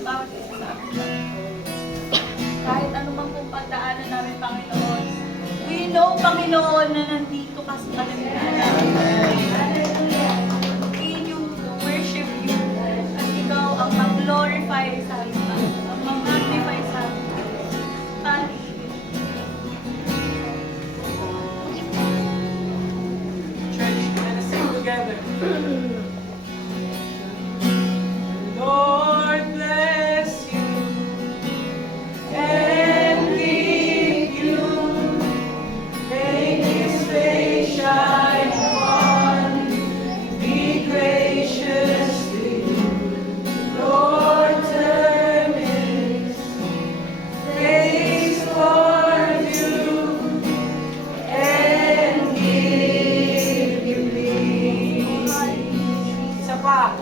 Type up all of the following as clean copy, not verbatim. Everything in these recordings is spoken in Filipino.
ng bawat isa sa amin. Kahit anumang pong pagdaanan namin, Panginoon, we know, Panginoon, na nandito ka sa kalimitan namin. Hallelujah. We you to worship you. At ikaw ang mag-glorify sa amin, ang mag-magnify sa amin. Hallelujah. Church, let us sing together. Lord bless you and keep you. Make His face shine upon you. Be gracious to you. Lord turn His face toward you and give you peace. Isa pa.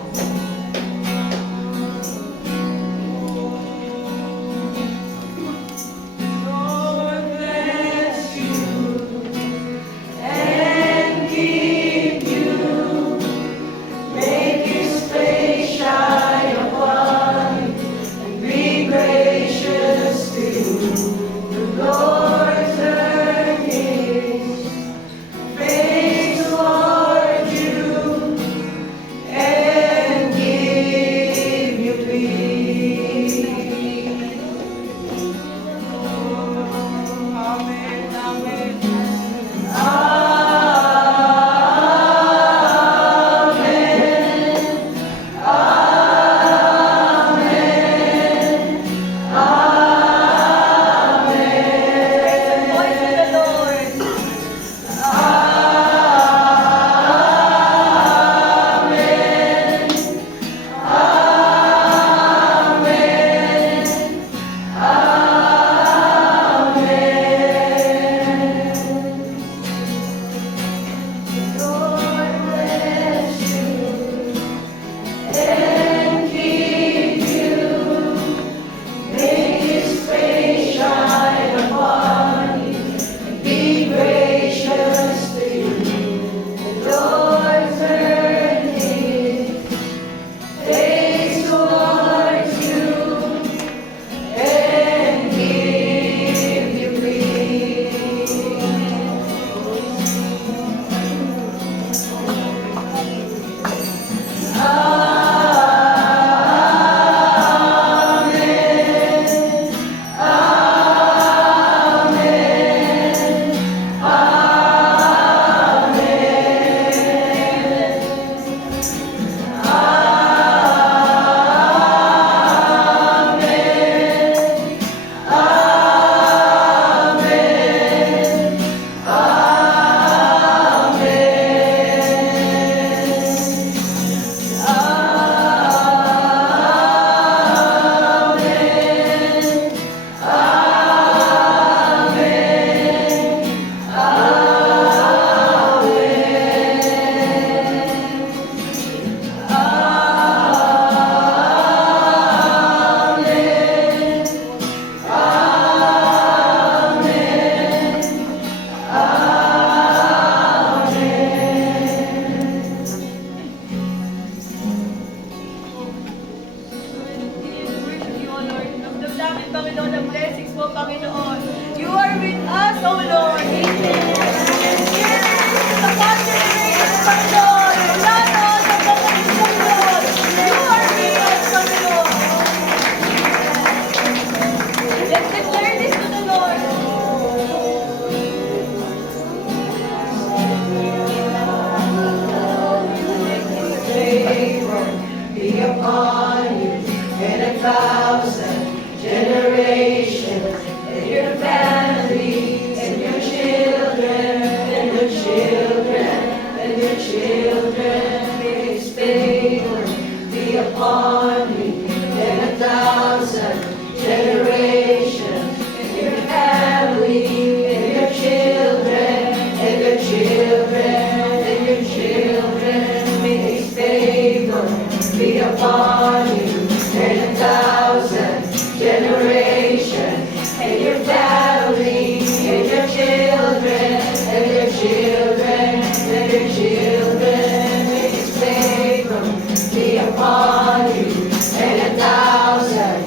Lord bless you and keep you. Make His face shine upon you and be gracious to you. The Lord turn His face toward you and give you peace. Amen, amen. Praise the voice of the Lord. Lord bless you and keep you. Make His face shine upon you and be gracious to you. The Lord turn His face towards you and give you peace. Worship you, O Lord. Damdam namin, Panginoon, ang blessings mo, Panginoon. You are with us, O Lord. Amen. Sa pag-generation, Panginoon. Wala na sa pag-generation, Panginoon. You are with us, Panginoon. Let's declare this to the Lord. Favor be upon you and 1,000 generations, and your family, and your children, and your children, and your children. May His favor be upon you and 1,000 generations, and your family, and your children, and your children, and your children. May His favor be upon you and 1,000 generations, and your family, and your children, and your children, and your children. May His favor be upon you and 1,000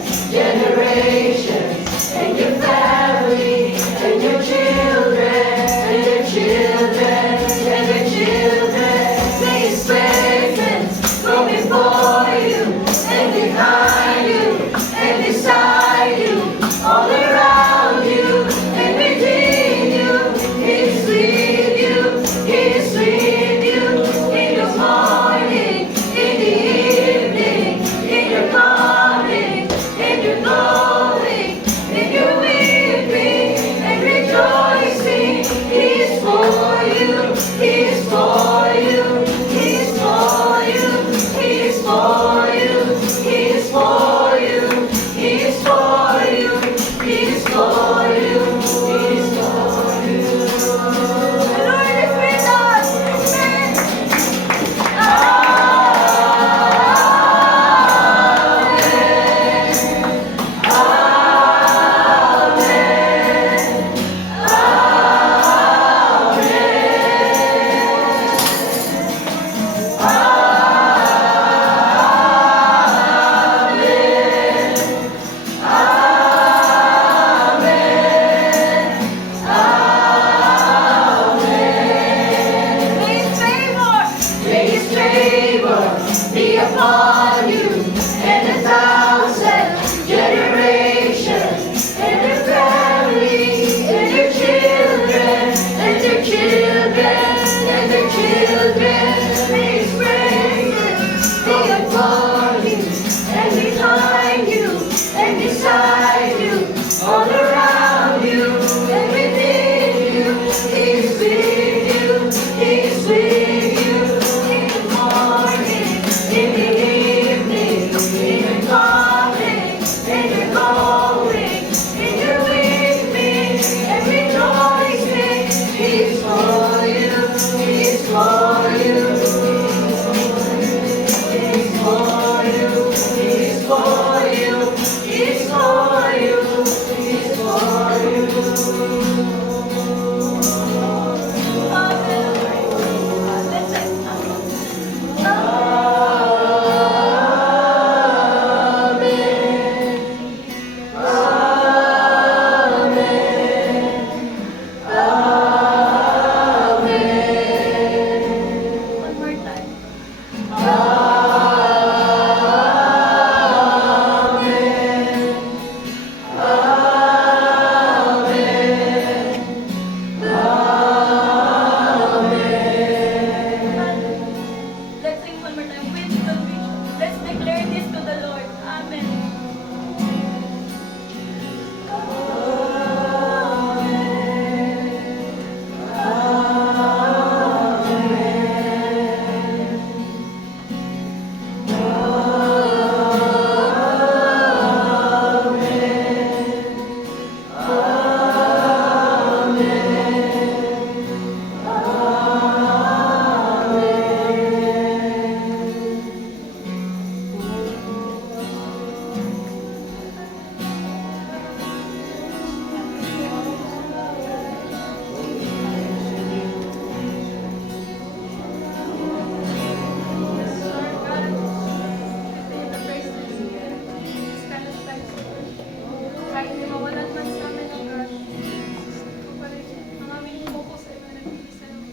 for you, it's for you, it's for you. One more time. Let's sing one more time with conviction. Let's declare this to the Lord. Amen. Lord God, ito yung the first time this kind of time. Kahit mawalan man sa amin ang God, ito pa rin ang aming focus ay managiging sa iyo.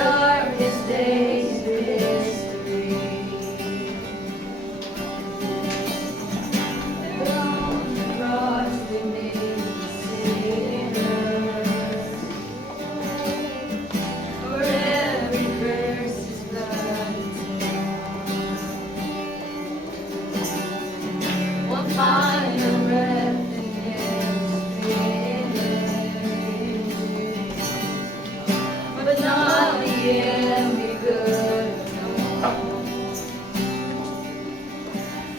Darkest days, mystery. Across the name for every curse is blood. One final breath and it's but not the end be good.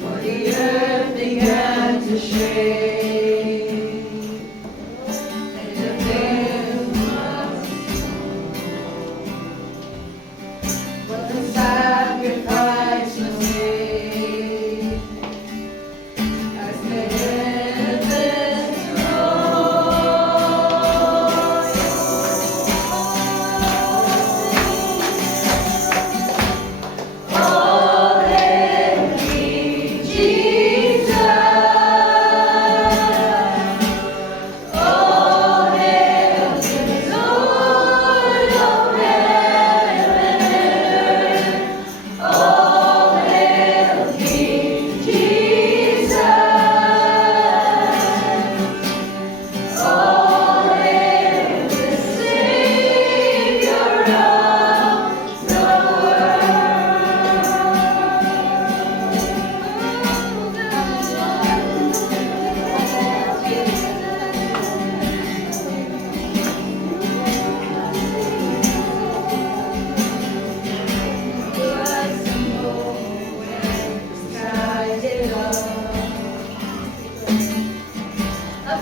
For the earth began to shake, and the veil was, but the sacrifice was made as the heavens roar. Oh, let me Jesus.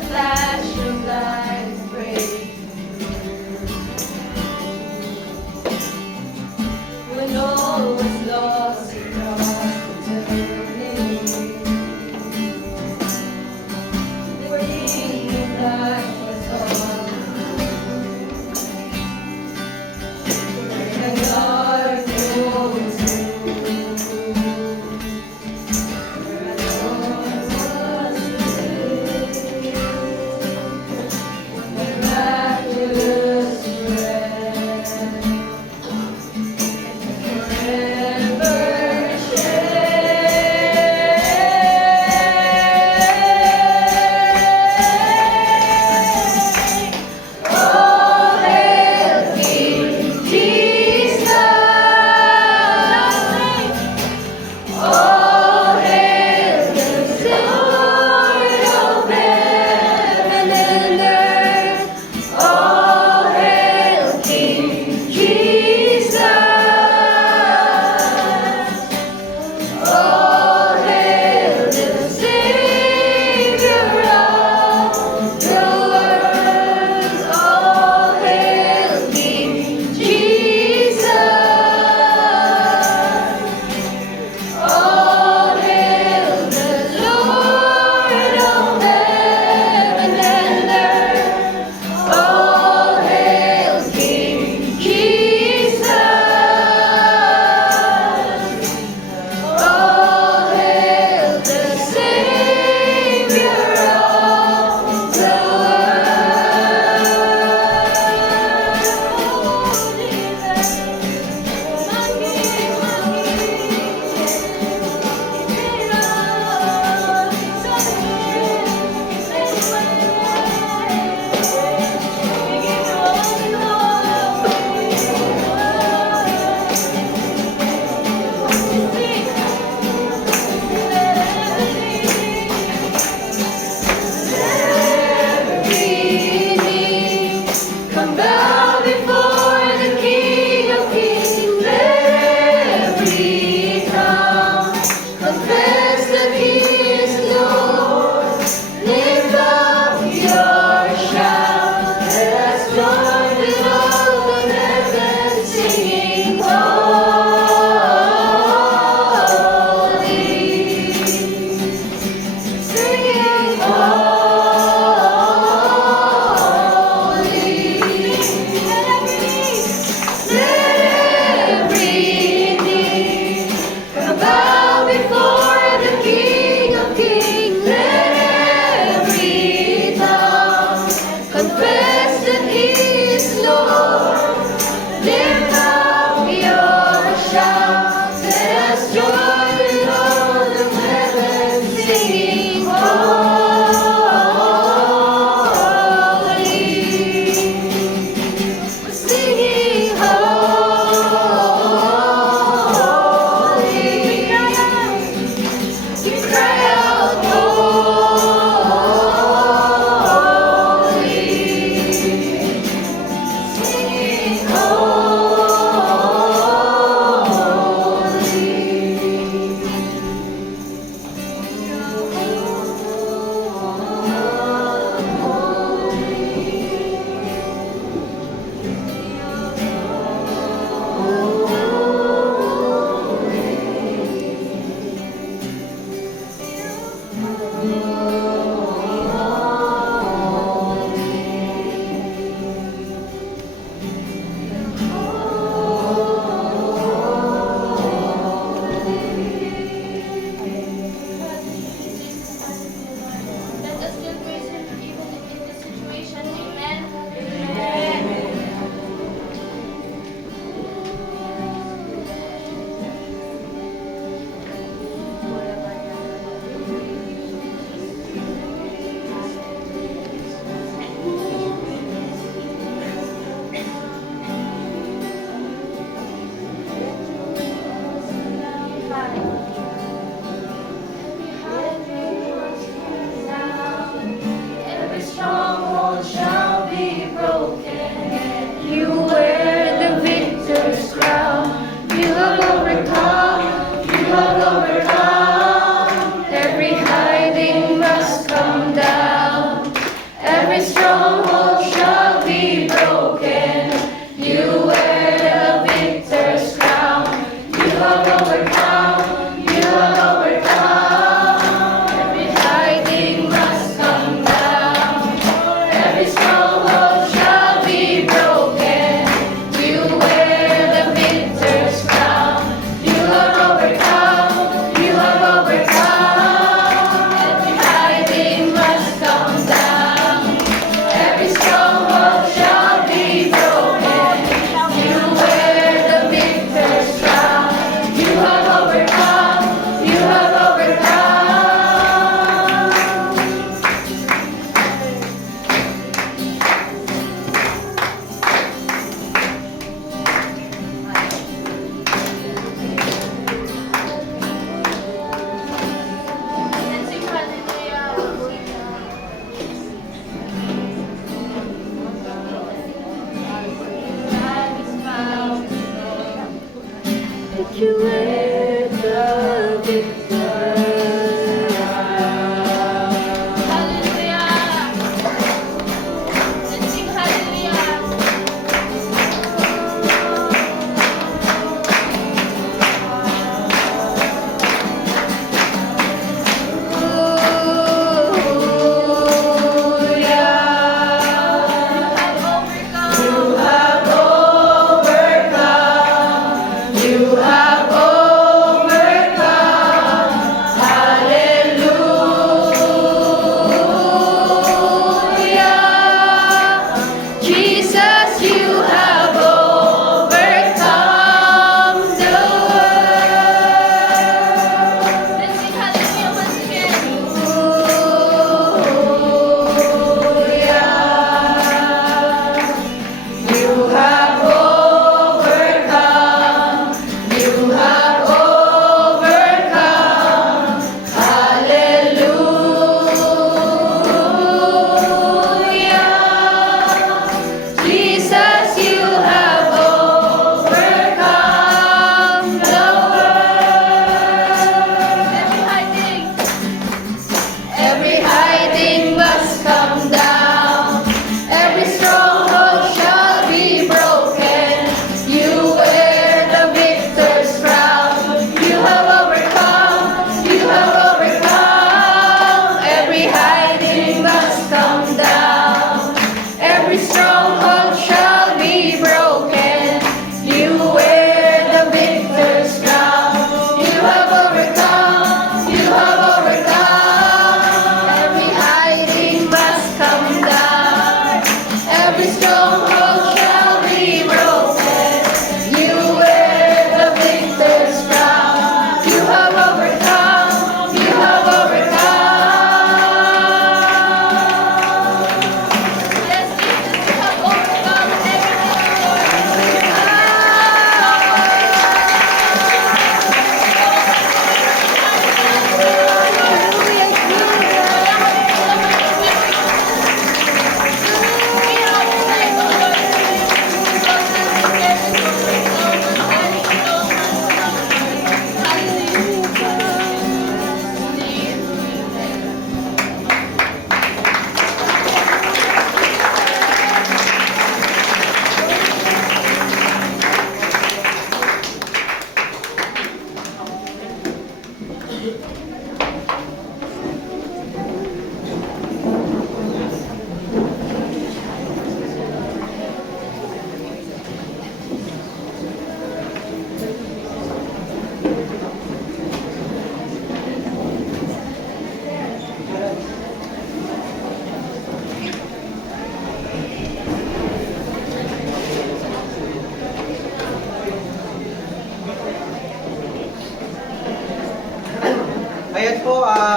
flash of light breaks when all was lost across eternity. Waiting in dark was all. And dark was where I was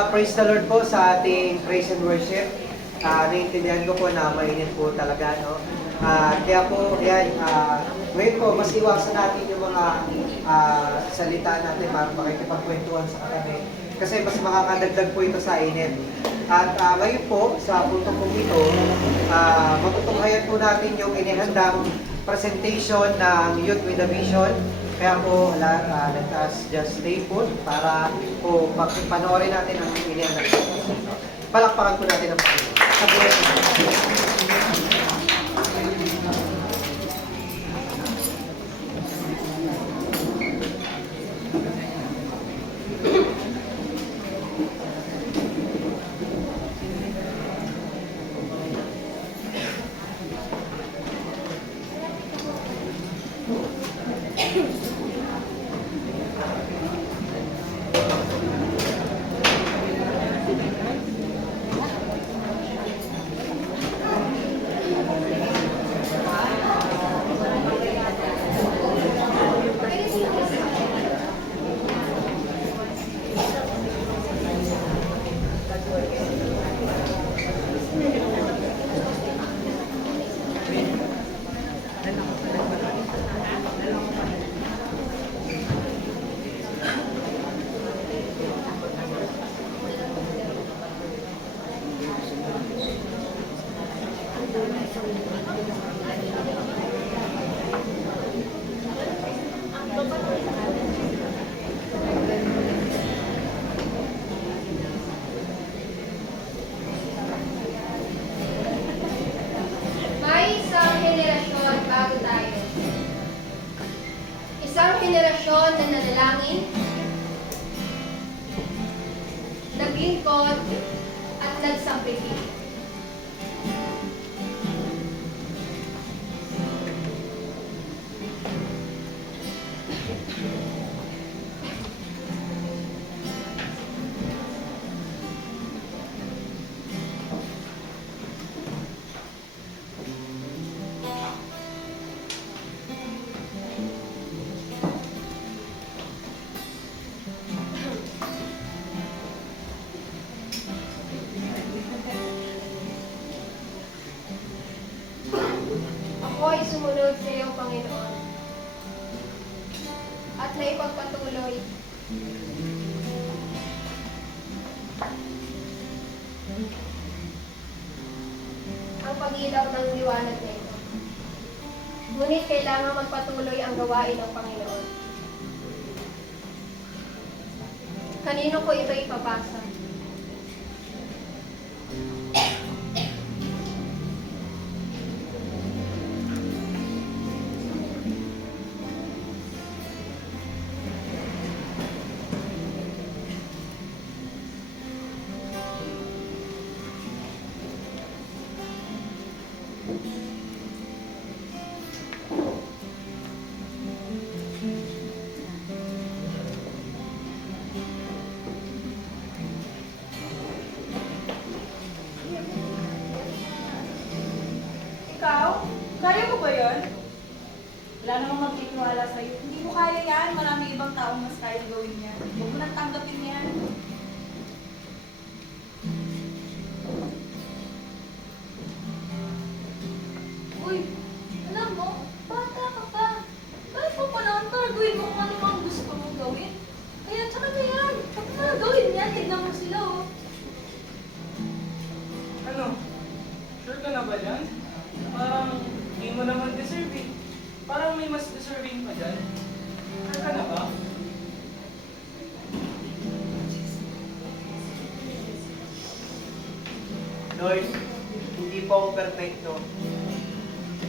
praise the Lord po sa ating praise and worship. Naiintindihan ko po na mainit po talaga, no? Kaya po, yan, ngayon po, mas iwasan natin yung mga salita natin para makikipagkwentuhan sa katabi. Kasi mas makakadagdag po ito sa init. At ngayon po, sa punto pong ito, matutunghayan po natin yung inihandang presentation ng Youth with a Vision. Kaya po, let us just stay put para po panoorin natin ang inihandang presentation. Palakpakan po natin ang Panginoon. Sa buhay natin. May isang henerasyon bago tayo. Isang henerasyon na nanalangin, naglingkod, at nagsakrifisyo. Ako ay sumunod sa iyo, Panginoon, at naipagpatuloy ang pag-ilaw ng liwanag na ito. Ngunit kailangan magpatuloy ang gawain ng Panginoon. Kanino ko ito ipapasa? Ikaw? Kaya mo ba yun? Wala namang magtitiwala sa'yo. Hindi mo kaya yan. Maraming ibang taong mas kaya gawin yan. Huwag mo nang tanggapin yan. Uy, alam mo, bata ka pa. Bakit mo pa naman para gawin mo kung ano ang gusto mong gawin? Kaya tsaka na yan. Huwag mo na gawin yan. Tignan mo sila, oh. Ano? Sure ka na ba dyan? Parang hindi mo naman deserve eh. Parang may mas deserving pa dyan. Sure ka na ba? Lord, hindi po ako perfecto.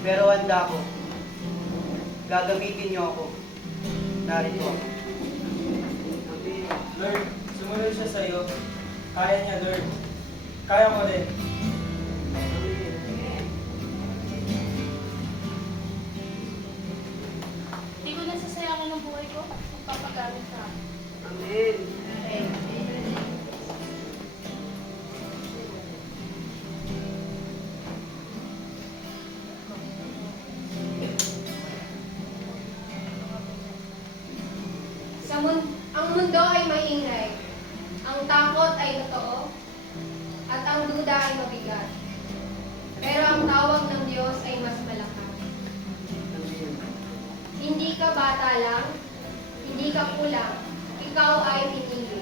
Pero handa ako. Gagamitin niyo ako. Narito ako. Lord, sumunod siya sa'yo. Kaya niya, Lord. Kaya mo rin. Hindi ko nasasayangan ng buhay ko. Magpapagamit ka. Amen. Ang mundo ay maingay. Ang takot ay duda ay mabigat. Pero ang tawag ng Diyos ay mas malakas. Hindi ka bata lang, hindi ka kulang, ikaw ay pinili.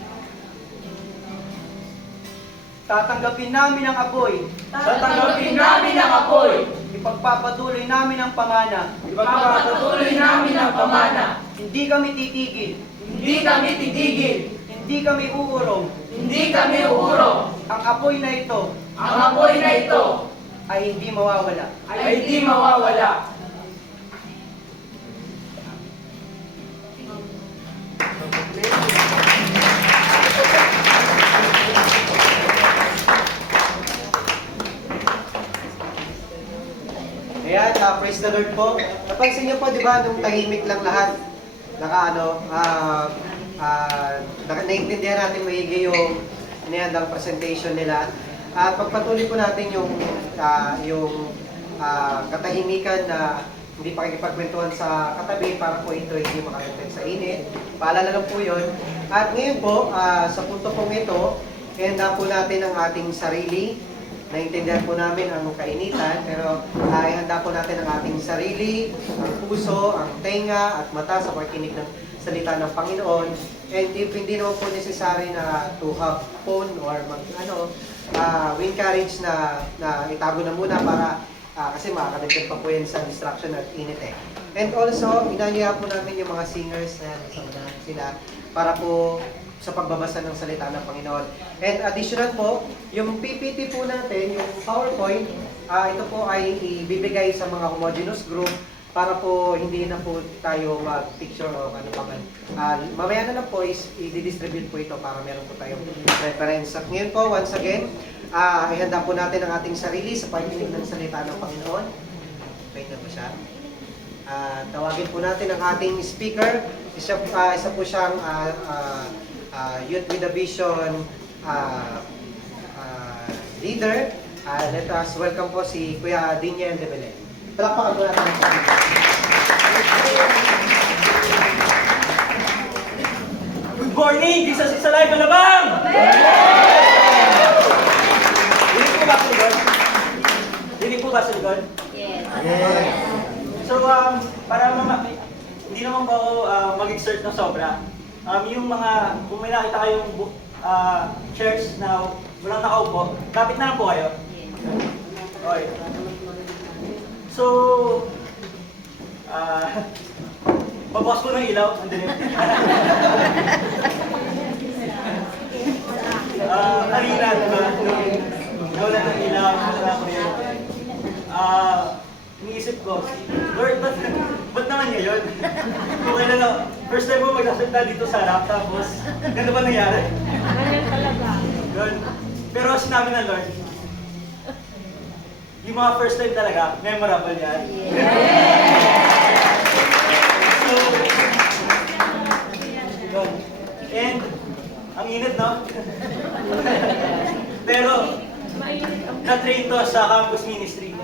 Tatanggapin namin ang apoy. Tatanggapin namin ang apoy. Ipagpapatuloy namin ang pamana. Ipagpapatuloy namin ang pamana. Hindi kami titigil. Hindi kami titigil. Hindi kami uurong. Hindi kami uurong. Ang apoy na ito Ang apoy na ito ay hindi mawawala. ay di mawawala. Ayan, praise the Lord po. Napansin niyo po, di ba, nung tahimik lang lahat, naiintindihan natin maigi yung inihandang presentation nila. At pagpatuloy po natin yung katahimikan na hindi pakikipagkwentuhan sa katabi para po ito hindi makaragdag sa init. Paalala lang po yun. At ngayon po, sa punto pong ito, ihanda po natin ang ating sarili. Naintindihan po namin ang kainitan, pero ihanda po natin ang ating sarili, ang puso, ang tenga at mata sa pagkinig ng salita ng Panginoon. And if hindi naman po necessary na to have phone or we encourage na itago na muna para kasi makakadagdag pa po yan sa distraction at init eh. And also, inanyayahan po namin yung mga singers na sila para po sa pagbabasa ng salita ng Panginoon. And additional po, yung PPT po natin, yung PowerPoint, ito po ay ibibigay sa mga homogeneous group para po hindi na po tayo mag-picture o ano pa man. Mamaya na lang po i-distribute po ito para meron po tayong reference. At ngayon po, once again, ihanda po natin ang ating sarili sa pagkinig ng salita ng Panginoon. Wait na po siya. Tawagin po natin ang ating speaker. Isa po siyang Youth with a Vision leader. Let us welcome po si Kuya Diniel de Belen. Palakpakan po natin ang pagkinig. Good morning! Jesus is alive, malabang! Dinig po ba sa likod? Dinig po ba sa likod? Yes. So, para hindi naman po ako mag-exert ng sobra. Yung mga, kung may nakita kayong chairs na walang nakaupo, kapit na lang po kayo. Okay. So, babawas po ng ilaw. Ang dilim. Kanina, diba? Wala ng ilaw, wala ko yun. Iniisip ko, Lord, ba't naman ngayon? Kung kailan ako, first time mo magsasalita dito sa harap, tapos, gano'n ba nangyari? Ganyan talaga. Yun. Pero sinabi ng Lord, yung mga first time talaga, memorable yan. So, yun. And, ang init, no? Pero, na-train to sa campus ministry.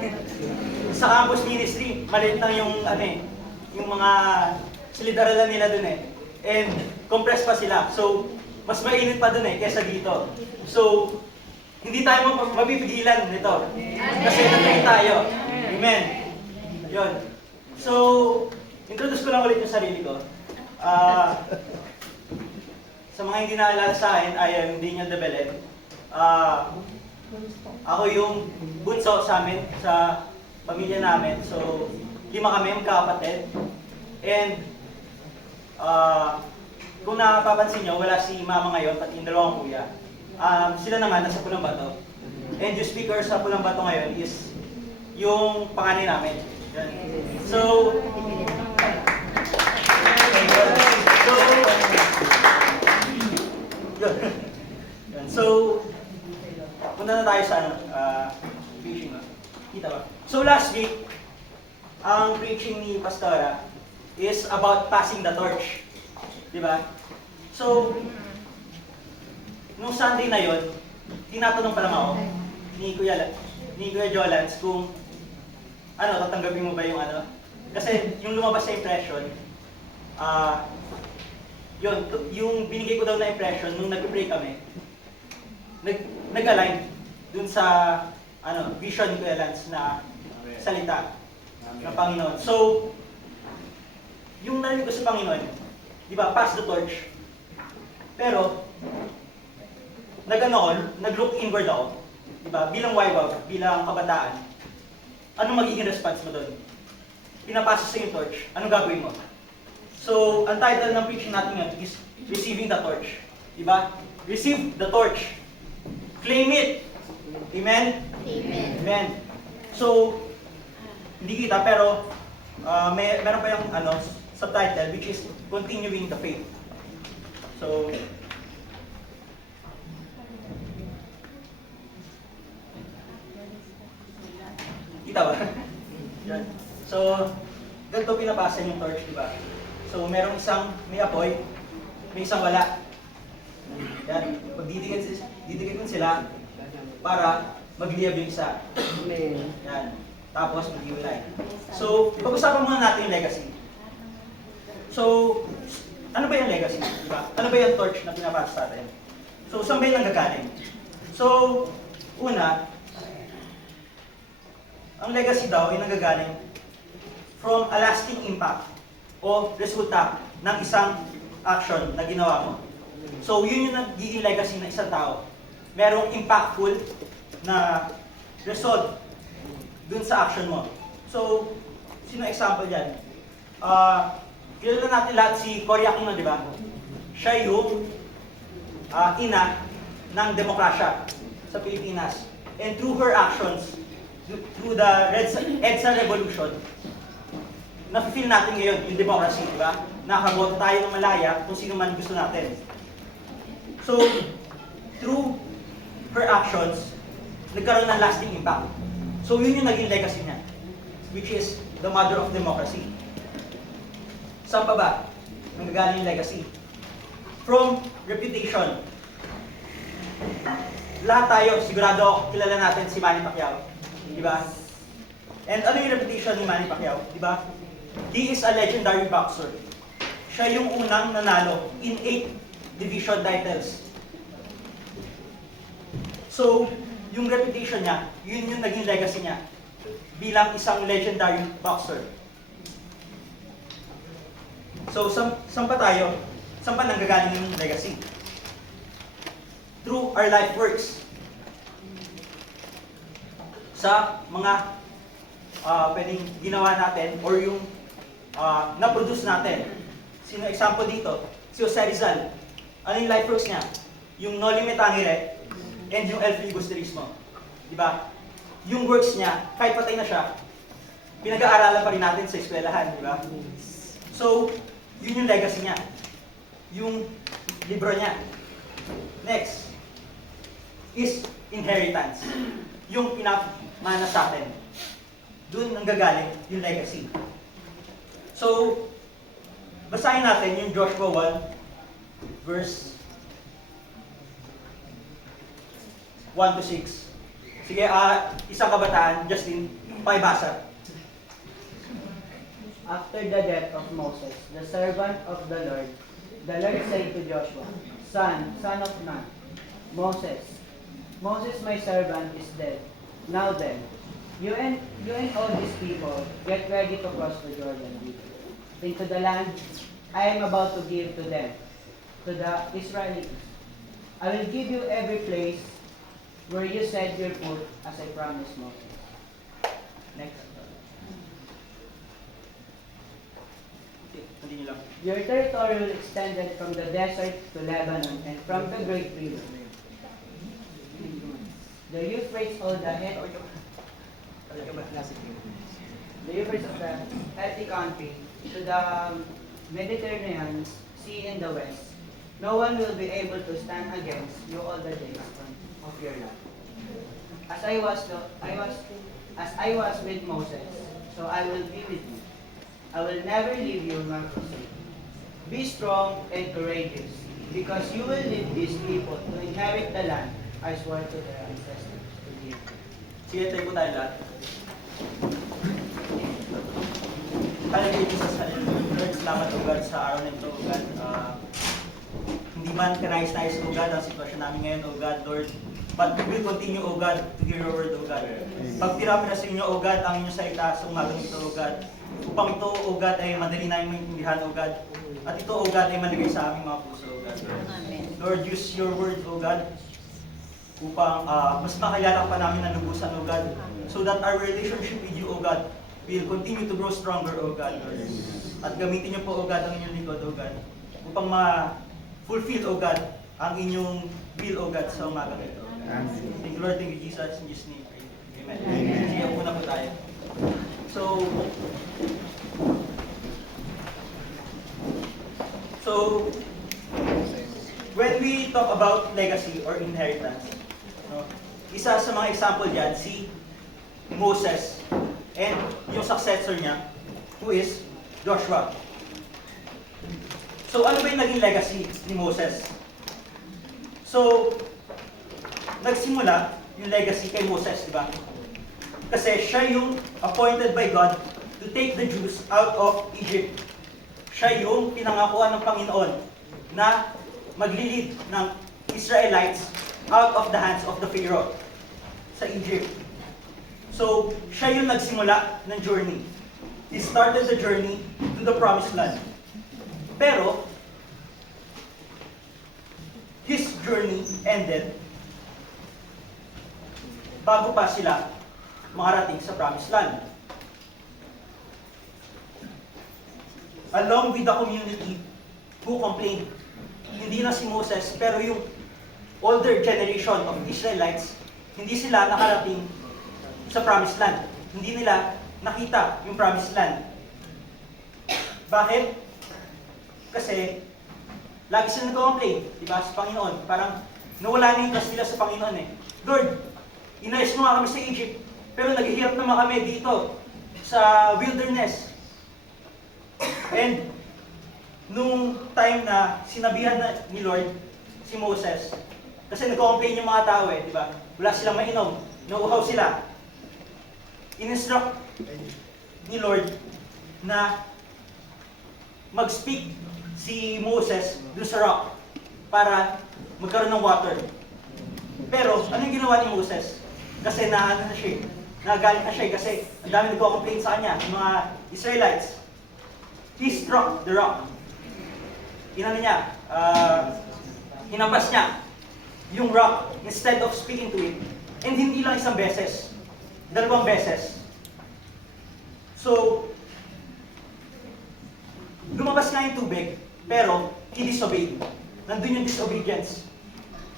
Sa campus ministry, maliit lang yung yung mga silid-aralan nila dun eh. And compressed pa sila. So, mas mainit pa dun eh kesa dito. So, hindi tayo mapipigilan nito. Kasi nag-train tayo. Amen. Yun. So, introduce ko lang ulit yung sarili ko. Sa mga hindi nakilala sa akin, I am Diniel de Belen. Ako yung bunso sa amin, sa pamilya namin. So, 5 kami, magkakapatid. And, kung napapansin nyo, wala si mama ngayon, pati yung 2 kuya. Sila naman, nasa Pulang Bato. And yung speaker sa Pulang Bato ngayon is yung panganay namin. Yan. So, punta na tayo sa preaching. Kita ba? So last week, ang preaching ni Pastora is about passing the torch. Di ba? So, nung Sunday na yon, tinatanong pa lang ako ni Kuya Jolans kung tatanggapin mo ba yung Kasi yung lumabas sa impression, yung binigay ko daw na impression nung nag-pray kami, nag-align. dun sa vision ni Kuya Lance na salita ng Panginoon. So, yung narinig ko sa Panginoon, di ba, pass the torch. Pero, nag-look inward ako, di ba, bilang YWAW, bilang kabataan, anong magiging response mo doon? Pinapasa sa yung torch, anong gagawin mo? So, ang title ng preaching natin ngayon is Receiving the Torch. Di ba? Receive the torch. Claim it. Amen? Amen. Amen. So, hindi kita, pero meron pa yung subtitle, which is Continuing the Faith. So, kita ba? Yan. So, ganito pinapasa yung torch, di ba? So, merong isang may apoy, may isang wala. Yan. Didikit sila para magliyab yung isa. Yan. Tapos, maghiwalay. So, ipag-usapan muna natin yung legacy. So, ano ba yung legacy? Diba? Ano ba yung torch na pinapasa sa atin? So, saan ba yung nanggagaling? So, una, ang legacy daw ay nanggagaling from a lasting impact o resulta ng isang action na ginawa mo. So, yun yung nagiging legacy ng isang tao. Merong impactful na result dun sa action mo. So, sino example dyan? Kilala natin lahat si Cory Aquino, di ba? Siya yung ina ng demokrasya sa Pilipinas. And through her actions, through the EDSA Revolution, nafe-feel natin ngayon yung democracy, di ba? Nakaboto tayo ng malaya kung sino man gusto natin. So, through her actions, nagkaroon ng lasting impact. So, yun yung naging legacy niya, which is the mother of democracy. Saan pa ba nanggagaling yung legacy? From reputation. Lahat tayo, sigurado kilala natin si Manny Pacquiao. Di ba? And ano yung reputation ni Manny Pacquiao? Di ba? He is a legendary boxer. Siya yung unang nanalo in 8 division titles. So, yung reputation niya, yun yung naging legacy niya bilang isang legendary boxer. So, saan pa tayo? Saan pa nanggagaling yung legacy? Through our life works. Sa mga pwedeng ginawa natin or yung na-produce natin. Sino example dito? Si Jose Rizal. Ano yung life works niya? Yung No Limit Tangere and yung El Filibusterismo. Diba? Yung works niya, kahit patay na siya, pinag-aaralan pa rin natin sa eskwelahan, diba? So, yun yung legacy niya. Yung libro niya. Next is inheritance. Yung pinamana sa atin. Doon nanggagaling yung legacy. So, basahin natin yung Joshua 1, verse 1 to 6. Sige, isang kabataan, Justin, pakibasa. After the death of Moses, the servant of the Lord said to Joshua, son of Nun, Moses, my servant is dead. Now then, you and all these people get ready to cross the Jordan into the land I am about to give to them, to the Israelites. I will give you every place where you set your foot, as I promised Moses. Next. Continue lang. Your territory will extend from the desert to Lebanon and from the great river, the Euphrates of the Hethi country, to the Mediterranean Sea in the west. No one will be able to stand against you all the days of your life. As I was with Moses, so I will be with you. I will never leave you nor forsake you. Be strong and courageous, because you will lead these people to inherit the land I swore to their ancestors to give. Sige, tayo po tayo lahat. Palagay ko sa sarili. Lord, salamat o God sa araw na ito, O God. Hindi man kanais-nais, O God, ang sitwasyon namin ngayon, O God, Lord. But we will continue, O God, to hear your word, O God. Pagpira-pira sa inyo, O God, ang inyong salita sa umagang ito, O God. Upang ito, O God, ay madali namin maintindihan, O God. At ito, O God, ay maligay sa aming mga puso, O God. Amen. Lord, use your word, O God, upang mas makilala pa namin ang lubusan, O God, so that our relationship with you, O God, will continue to grow stronger, O God, Lord. At gamitin niyo po, O God, ang inyong likod, O God, upang ma-fulfill, O God, ang inyong will, O God, sa umagang ito. Thank you, Lord. Thank you, Jesus. In Jesus' name, pray. Amen. Amen. Sige, muna po tayo. So, when we talk about legacy or inheritance, no, isa sa mga example dyan, si Moses and yung successor niya, who is Joshua. So, ano ba yung naging legacy ni Moses? So, nagsimula yung legacy kay Moses, di ba? Kasi siya yung appointed by God to take the Jews out of Egypt. Siya yung pinangakuan ng Panginoon na maglilid ng Israelites out of the hands of the Pharaoh sa Egypt. So, siya yung nagsimula ng journey. He started the journey to the promised land. Pero, his journey ended bago pa sila makarating sa promised land. Along with the community who complained, hindi na si Moses, pero yung older generation of Israelites, hindi sila nakarating sa promised land. Hindi nila nakita yung promised land. Bakit? Kasi lagi sila nag-complain, di ba, sa Panginoon. Parang nawala na yung trust nila sa Panginoon eh. Lord, inalis mo nga kami sa Egypt, pero naghihirap naman kami dito sa wilderness. And nung time na sinabihan na ni Lord si Moses, kasi nag-complain yung mga tao eh, di ba? Wala silang mainom, nauuhaw sila. In-instruct ni Lord na mag-speak si Moses doon sa rock para magkaroon ng water. Pero, ano yung ginawa ni Moses? Kasi nagalit na siya kasi ang dami nagko-complain sa kanya, yung mga Israelites. He struck the rock. Hinampas niya yung rock instead of speaking to it. And hindi lang isang beses, 2 beses. So, lumabas nga yung tubig, pero he disobeyed. Nandun yung disobedience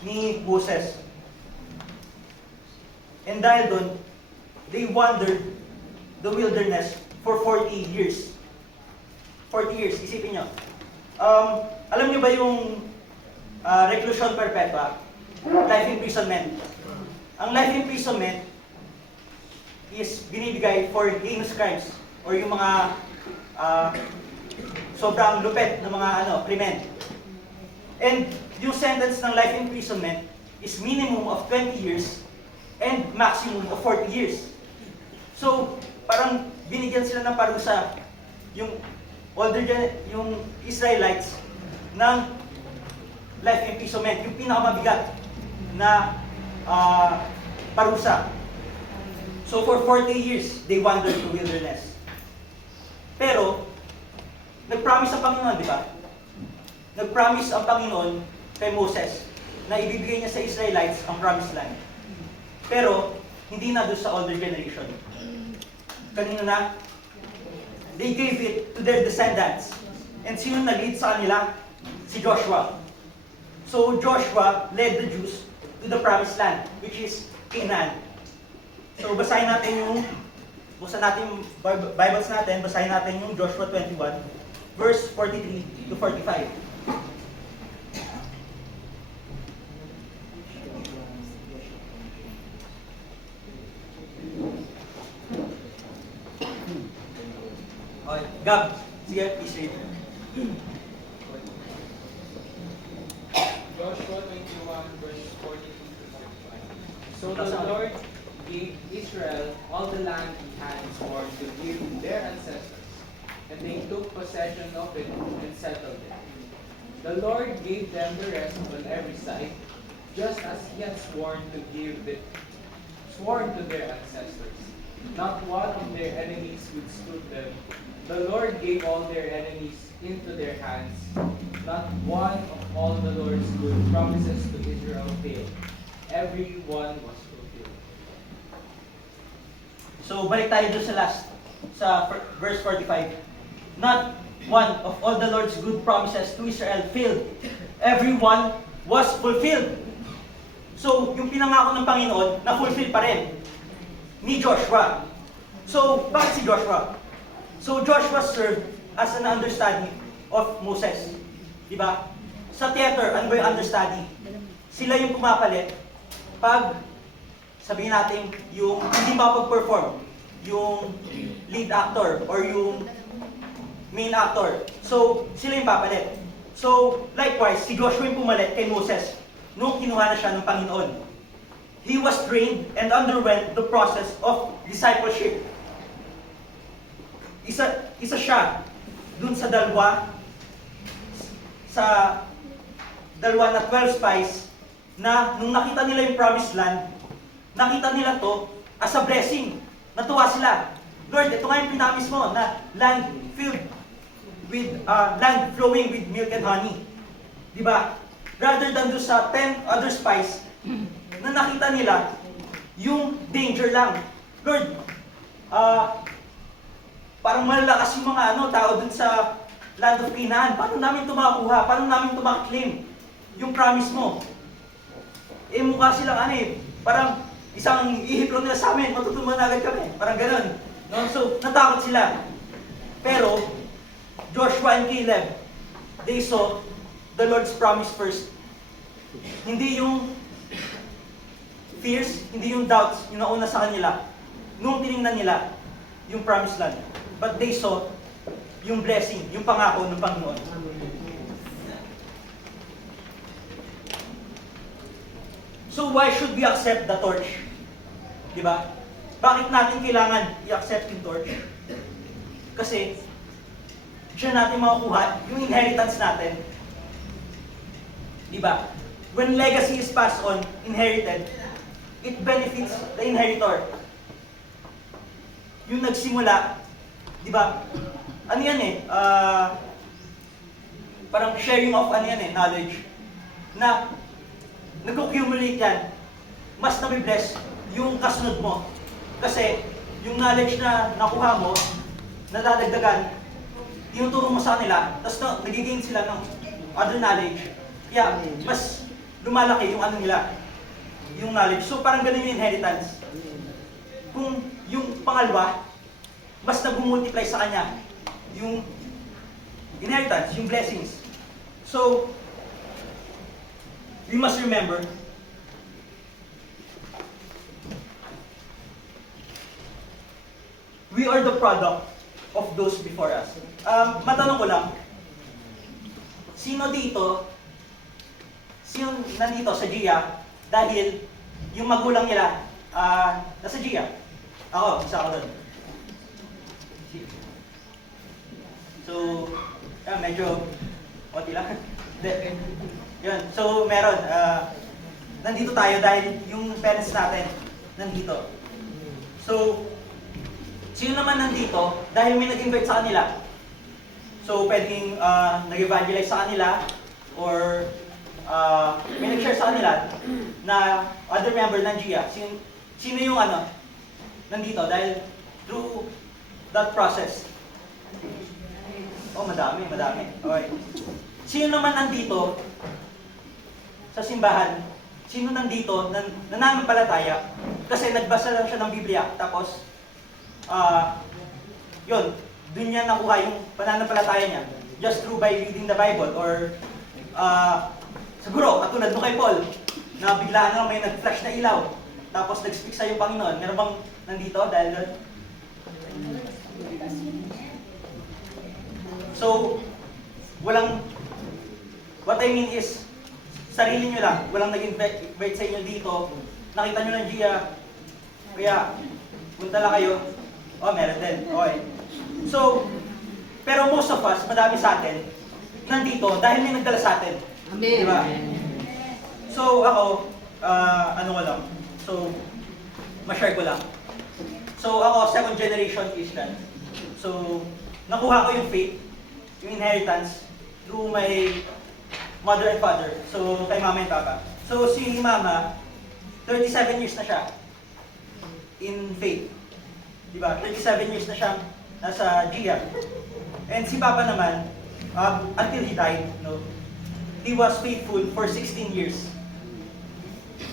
ni Moses. And dahil doon, they wandered the wilderness for 40 years. 40 years, isipin nyo. Alam nyo ba yung reclusion perpetua? Life imprisonment. Ang life imprisonment is binibigay for heinous crimes or yung mga sobrang lupet na mga krimen. And yung sentence ng life imprisonment is minimum of 20 years and maximum of 40 years. So, parang binigyan sila ng parusa yung yung Israelites ng life imprisonment, yung pinakamabigat na parusa. So, for 40 years, they wandered to wilderness. Pero, nag-promise ang Panginoon, di ba? Nag-promise ang Panginoon kay Moses na ibibigay niya sa Israelites ang promised land. Pero, hindi na doon sa older generation. Kanino na? They gave it to their descendants. And sino nag-lead sa kanila? Si Joshua. So, Joshua led the Jews to the promised land, which is Canaan. So, basahin natin yung Bibles natin, basahin natin yung Joshua 21, verse 43 to 45. Okay, Gab, sige, please read. Joshua 21, verse 42 to 45. So the Lord gave Israel all the land he had sworn to give their ancestors, and they took possession of it and settled it. The Lord gave them the rest on every side, just as he had sworn to their ancestors. Not one of their enemies withstood them. The Lord gave all their enemies into their hands. Not one of all the Lord's good promises to Israel failed. Every one was fulfilled. So, balik tayo doon sa last, sa verse 45. Not one of all the Lord's good promises to Israel failed. Every one was fulfilled. So, yung pinangako ng Panginoon, na-fulfill pa rin ni Joshua. So, bakit si Joshua? So, Joshua served as an understudy of Moses. Diba? Sa theater, ano ba yung understudy? Sila yung pumapalit pag, sabihin natin, yung hindi makapag-perform, yung lead actor or yung main actor. So, sila yung papalit. So, likewise, si Joshua yung pumalit kay Moses nung kinuha na siya ng Panginoon. He was trained and underwent the process of discipleship. Isa siya dun sa dalawa na 12 spies na nung nakita nila yung promised land, nakita nila to as a blessing. Natuwa sila. Lord, ito nga yung pinamis mo na land filled with, land flowing with milk and honey. Diba? Rather than do sa 10 other spies na nakita nila yung danger lang. Lord, parang malalakas yung mga tao dun sa land of Canaan. Paano namin ito makakuha? Paano namin ito makaklaim? Yung promise mo. Eh mukha silang parang isang ihip lang nila sa amin, matutuman na agad kami. Parang ganun. No? So, natakot sila. Pero, Joshua and Caleb, they saw the Lord's promise first. Hindi yung fears, hindi yung doubts, yung nauna sa kanila. Nung tinignan nila yung promised land. But they saw yung blessing, yung pangako ng Panginoon. So why should we accept the torch? Diba? Bakit natin kailangan i-accept yung torch? Kasi, diyan natin makukuha yung inheritance natin. Diba? When legacy is passed on, inherited, it benefits the inheritor. Yung nagsimula, diba? Ano yan parang sharing of knowledge. Na nag-accumulate yan, mas nabibless yung kasunod mo. Kasi yung knowledge na nakuha mo, nadadagdagan, tinuturo mo sa kanila, tapos nagiging sila ng other knowledge. Kaya mas lumalaki yung nila, yung knowledge. So parang ganun yung inheritance. Kung yung pangalawa, mas nag-multiply sa kanya yung inheritance, yung blessings. So, we must remember, we are the product of those before us. Matanong ko lang, sino nandito sa GIA dahil yung magulang nila nasa GIA? Ako, isa ako doon. So, medyo konti lang. Yun, so meron. Nandito tayo dahil yung parents natin nandito. So, sino naman nandito dahil may nag-invite sa kanila? So, pwedeng nag-evangelize sa kanila or may nag-share sa kanila na other member ng GIA. Sino yung nandito dahil through that process? Oh, madami. Okay. Sino naman nandito sa simbahan? Sino nandito na nananampalataya kasi nagbasa lang siya ng Biblia tapos yun, dun niya nakuha yung pananampalataya niya just through by reading the Bible or siguro katulad nung kay Paul na biglaan na lang may nag-flash na ilaw tapos nag-speak sa yung Panginoon. Meron bang nandito dahil doon? So, what I mean is, sarili nyo lang, walang nag-invite sa inyo dito, nakita nyo lang GIA, kaya punta lang kayo, meron din, okay. So, pero most of us, madami sa atin, nandito dahil may nagdala sa atin. Amen. Diba? So ako, ano ko lang. So, ma-share ko lang. So ako, second generation Christian. So, nakuha ko yung faith, yung inheritance, through my mother and father. So, kay mama and papa. So, si mama, 37 years na siya in faith. Diba? 37 years na siya nasa GIA. And si papa naman, until he died, no, he was faithful for 16 years.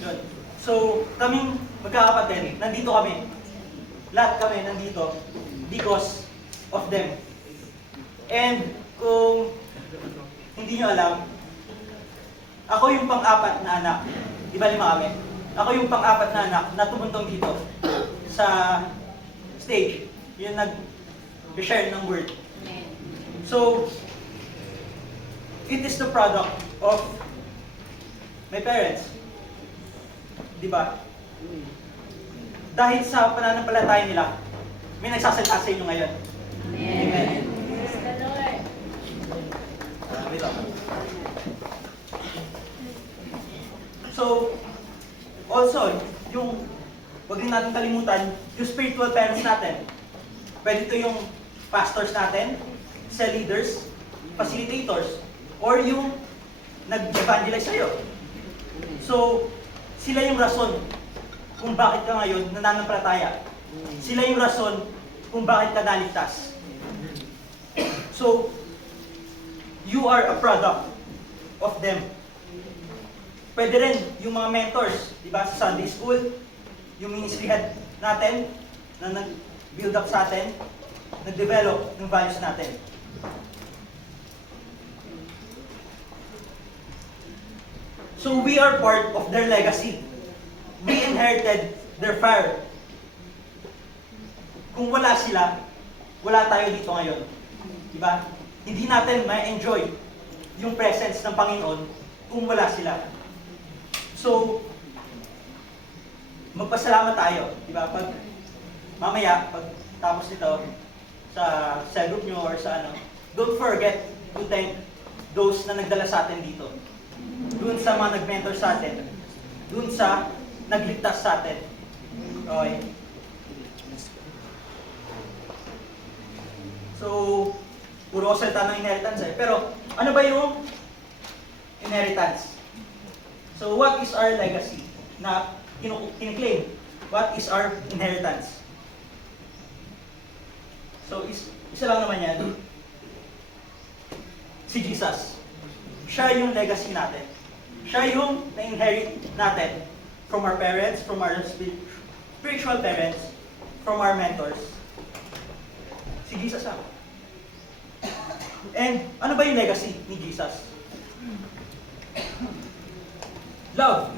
Yun. So, kaming magkakapatid, nandito kami. Lahat kami nandito because of them. And kung hindi nyo alam, ako yung pang-apat na anak. Di ba 5 kami? Ako yung pang-apat na anak na tumuntong dito sa stage. Yung nag-share ng word. So, it is the product of my parents. Di ba? Dahil sa pananampalataya nila, may nagsasalita sa inyo ngayon. Amen. Praise the Lord. Wait lang. So, also, wag rin natin kalimutan, yung spiritual parents natin. Pwede ito yung pastors natin, cell leaders, facilitators, or yung nag-evangelize sa'yo. So, sila yung rason kung bakit ka ngayon nananampalataya. Sila yung rason kung bakit ka naligtas. So, you are a product of them. Pwede rin yung mga mentors, di ba, sa Sunday school, yung ministry head natin, na nag-build up sa atin, nag-develop ng values natin. So we are part of their legacy. We inherited their fire. Kung wala sila, wala tayo dito ngayon. Di ba? Hindi natin ma-enjoy yung presence ng Panginoon kung wala sila. So, magpasalamat tayo. Di ba? Pag mamaya, pag tapos nito, sa cell group nyo or sa ano, don't forget to thank those na nagdala sa atin dito. Doon sa mga nag-mentor sa atin. Doon sa nagligtas sa atin. Okay. So, puro ko salita ng inheritance eh. Pero, ano ba yung inheritance? So, what is our legacy na kiniklaim? What is our inheritance? So, isa lang naman yan. Si Jesus. Siya yung legacy natin. Siya yung na-inherit natin from our parents, from our spiritual parents, from our mentors. Si Jesus lang. And ano ba yung legacy ni Jesus? Love.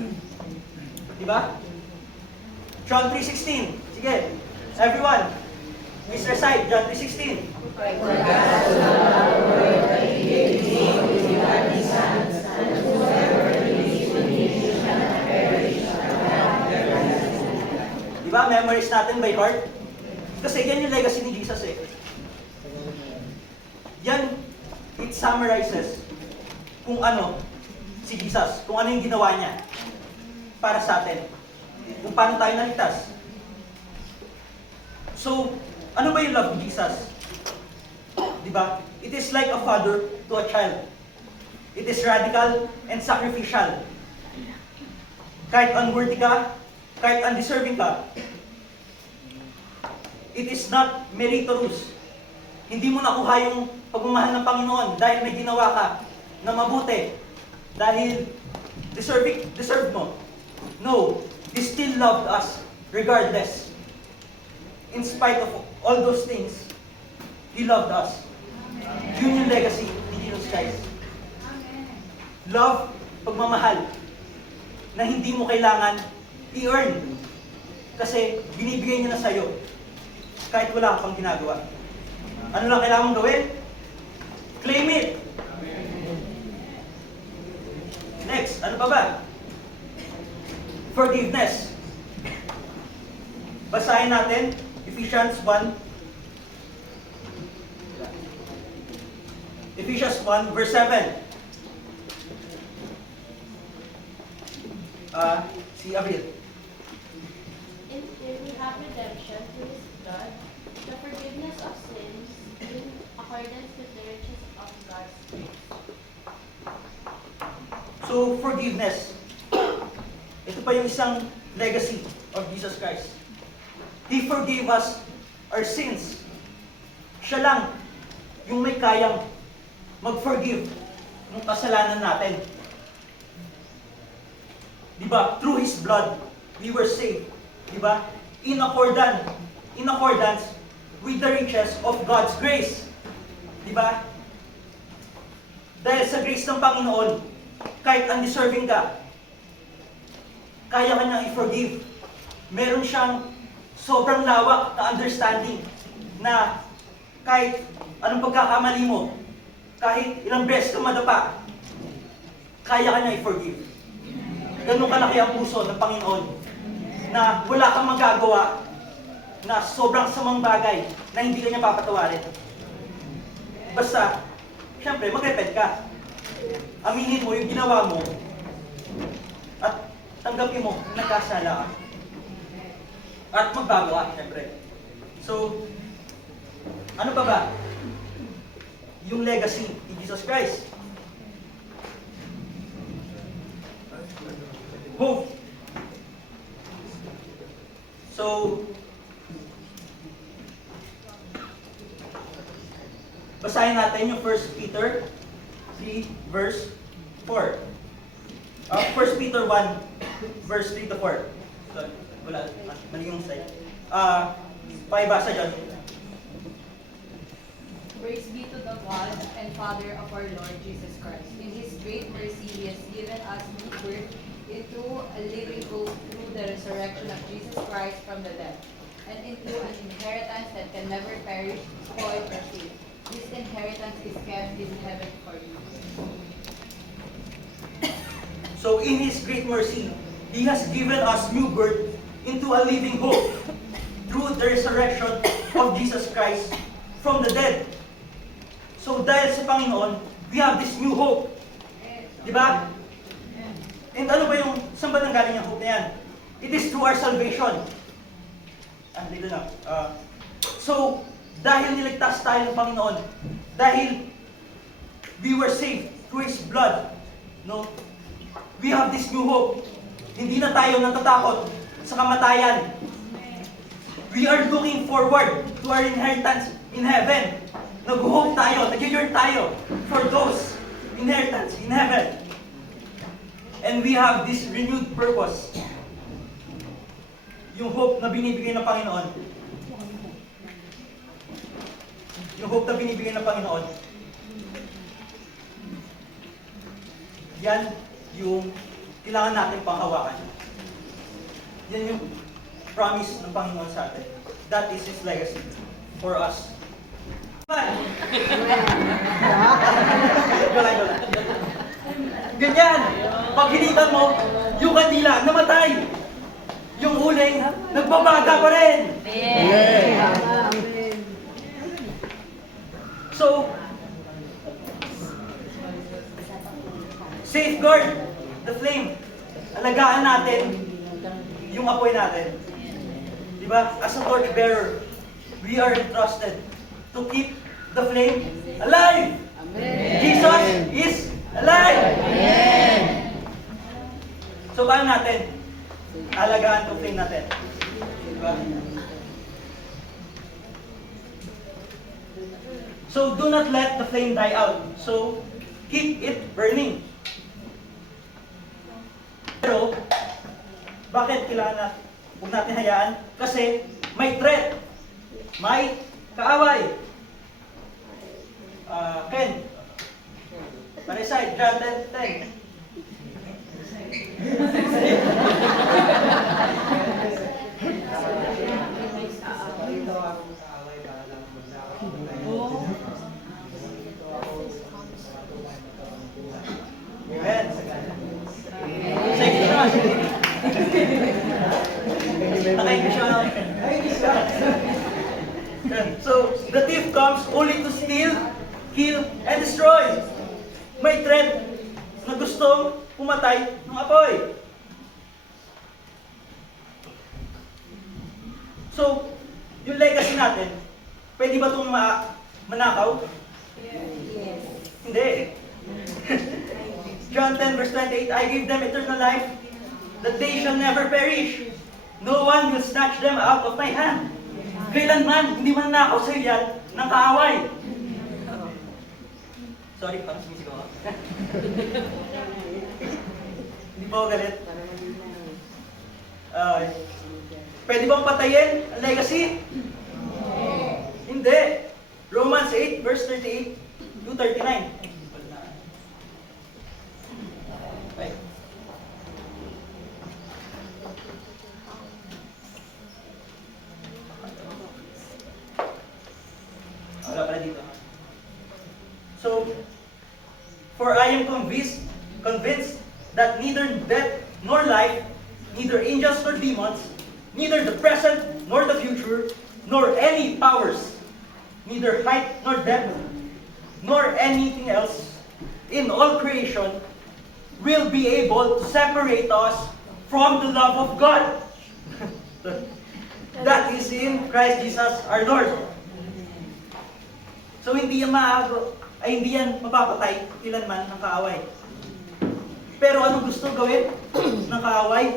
Diba? John 3:16. Sige. Everyone. Mr. Side, John 3:16. Diba? Memorize natin by heart. Kasi yan yung legacy ni Jesus eh. Yan, it summarizes kung ano si Jesus, kung ano yung ginawa niya para sa atin. Kung paano tayo naligtas. So, ano ba yung love ni Jesus? Diba? It is like a father to a child. It is radical and sacrificial. Kahit unworthy ka, kahit undeserving ka, it is not meritorious. Hindi mo nakuha yung pagmamahal ng Panginoon dahil may ginawa ka na mabuti. Dahil deserve mo. No, He still loved us regardless. In spite of all those things, He loved us. Yun yung legacy ni Jesus Christ. Love, pagmamahal, na hindi mo kailangan i-earn. Kasi binibigay niya na sa'yo kahit wala ka pang ginagawa. Ano lang kailangan mong gawin? Claim it! Next, ano pa ba? Forgiveness. Basahin natin, Ephesians 1. Ephesians 1, verse 7. Si Abril. In we have redemption through His blood, the forgiveness of sins in accordance with the riches of God's grace. So, forgiveness. Ito pa yung isang legacy of Jesus Christ. He forgave us our sins. Siya lang yung may kayang mag-forgive ng kasalanan natin. Diba? Through His blood, we were saved. Diba? In accordance with the riches of God's grace. Diba? Dahil sa grace ng Panginoon, kahit undeserving ka, kaya ka niyang i-forgive. Meron siyang sobrang lawak na understanding na kahit anong pagkakamali mo, kahit ilang beses ka madapa, kaya ka niya i-forgive. Ganun kalaki ang puso ng Panginoon na wala kang magagawa na sobrang samang bagay na hindi ka niya papatawarin. Basta, syempre, mag-repent ka. Aminin mo yung ginawa mo at tanggapin mo na nagkasala ka. At magbago ka, syempre. So, ano pa ba? Yung legacy ni Jesus Christ. Hope. So, basahin natin yung 1 Peter 3 verse 4. 1 Peter 1 verse 3 to 4. So, wala, mali yung slide. Pakibasa dyan. Praise be to the God and Father of our Lord Jesus Christ. In His great mercy, He has given us new birth into a living hope through the resurrection of Jesus Christ from the dead, and into an inheritance that can never perish, spoil, or fade. This inheritance is kept in heaven for you. So in His great mercy, He has given us new birth into a living hope through the resurrection of Jesus Christ from the dead. So dahil sa Panginoon, we have this new hope. Di ba? And ano ba yung, saan ba nanggaling yung hope na yan? It is through our salvation. Dito na. So, dahil niligtas tayo ng Panginoon, dahil we were saved through His blood, no? We have this new hope. Hindi na tayo natatakot sa kamatayan. We are looking forward to our inheritance in heaven. Nag-hope tayo, nag-yearn tayo for those inheritance in heaven. And we have this renewed purpose. Yung hope na binibigay ng Panginoon. Yung hope na binibigay ng Panginoon. Yan yung kailangan natin panghawakan. Yan yung promise ng Panginoon sa atin. That is His legacy for us. Wala. Ganyan! Pag hinitan mo, yung kandila namatay. Yung uling, nagbabaga pa rin. So, safeguard the flame. Alagaan natin yung apoy natin. Diba? As a torch bearer, we are entrusted to keep the flame alive. Jesus is alive. So, paano natin alagaan itong flame natin? Diba? So, do not let the flame die out. So, keep it burning. Pero, bakit kailangan na huwag natin hayaan? Kasi may threat. May kaaway. Ken, pariside, John 10:10. Amen. Sige naman. So, the thief comes only to steal, kill, and destroy. May threat na gustong pumatay ng apoy. So, yung legacy natin, pwede ba itong manakaw? Yes. Hindi. John 10 verse 28, I give them eternal life, that they shall never perish. No one will snatch them out of my hand. Kailanman, hindi man nakaw sa yan ng kaaway. Sorry, parang sumisigaw ako. Hindi pa ako galit. Pwede bang patayin ang legacy? Hindi. Romans 8 verse 38 to 39. Okay. Wala pala dito. So, for I am convinced that neither death nor life, neither angels nor demons, neither the present nor the future, nor any powers, neither height nor depth, nor anything else in all creation will be able to separate us from the love of God that is in Christ Jesus our Lord. So hindi yan hindi yan mapapatay ilanman ng kaaway. Pero anong gusto gawin ng kaaway?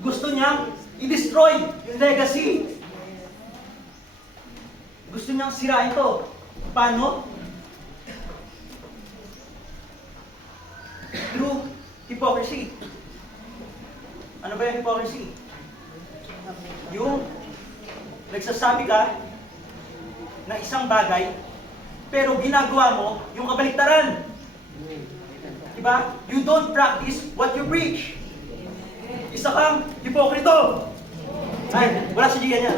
Gusto niyang i-destroy yung legacy. Gusto niyang sirain to. Paano? Through hypocrisy. Ano ba yung hypocrisy? Yung nagsasabi ka na isang bagay, pero ginagawa mo yung kabaliktaran. Diba? You don't practice what you preach. Isa kang hipokrito. Ay, wala si Gian niya.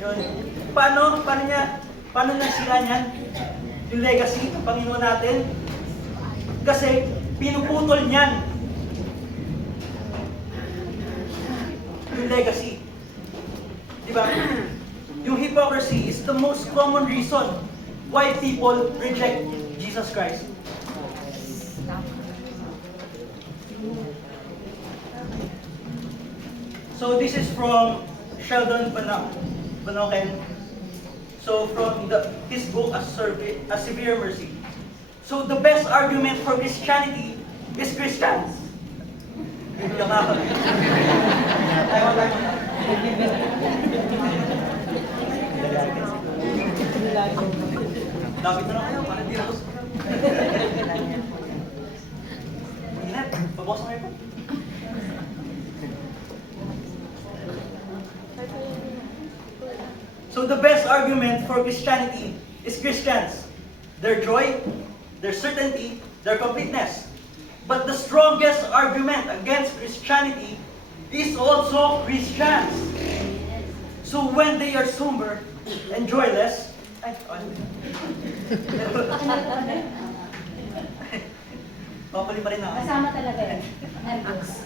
Yun. Paano niya sila niyan? Yung legacy ng Panginoon natin? Kasi pinuputol niyan yung legacy. Diba? Yung hypocrisy is the most common reason why people reject Jesus Christ. So this is from Sheldon Banoken. So from his book, A Severe Mercy. So the best argument for Christianity is Christians. Yung ako. Lapit na lang kayo, parang di ako. Ingat, pabawas na kayo po. So the best argument for Christianity is Christians. Their joy, their certainty, their completeness. But the strongest argument against Christianity is also Christians. So when they are somber and joyless, papali pa rin ako. Kasama talaga yun. Nervous.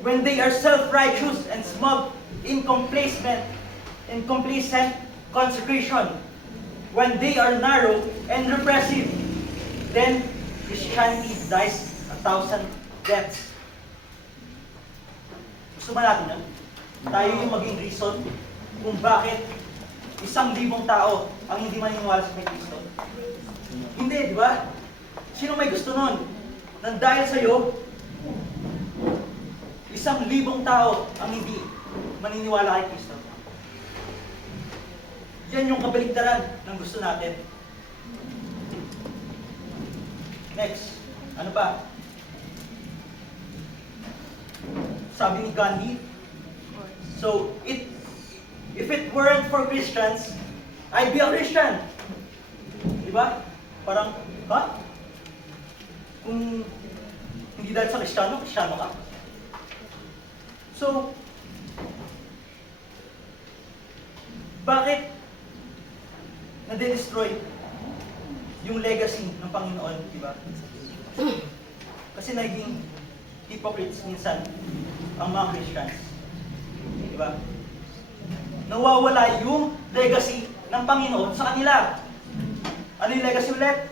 When they are self-righteous and smug in complacent consecration, when they are narrow and repressive, then Christianity dies 1,000 deaths. Gusto ba natin yun? Tayo yung maging reason kung bakit 1,000 tao ang hindi maniniwala sa Kristo. Hindi, di ba? Sino may gusto nun? Nang dahil sa'yo, 1,000 tao ang hindi maniniwala kay Kristo. Yan yung kabaligtaran ng gusto natin. Next, ano pa? Sabi ni Gandhi, so if it weren't for Christians, I'd be a Christian. Di ba? Parang, ha? Kung hindi dahil sa Kristiyano ka. So, bakit nade-destroy yung legacy ng Panginoon, di ba? Kasi naging hypocrites minsan ang mga Christians. Di ba? Nawawala yung legacy ng Panginoon sa kanila. Ano yung legacy ulit?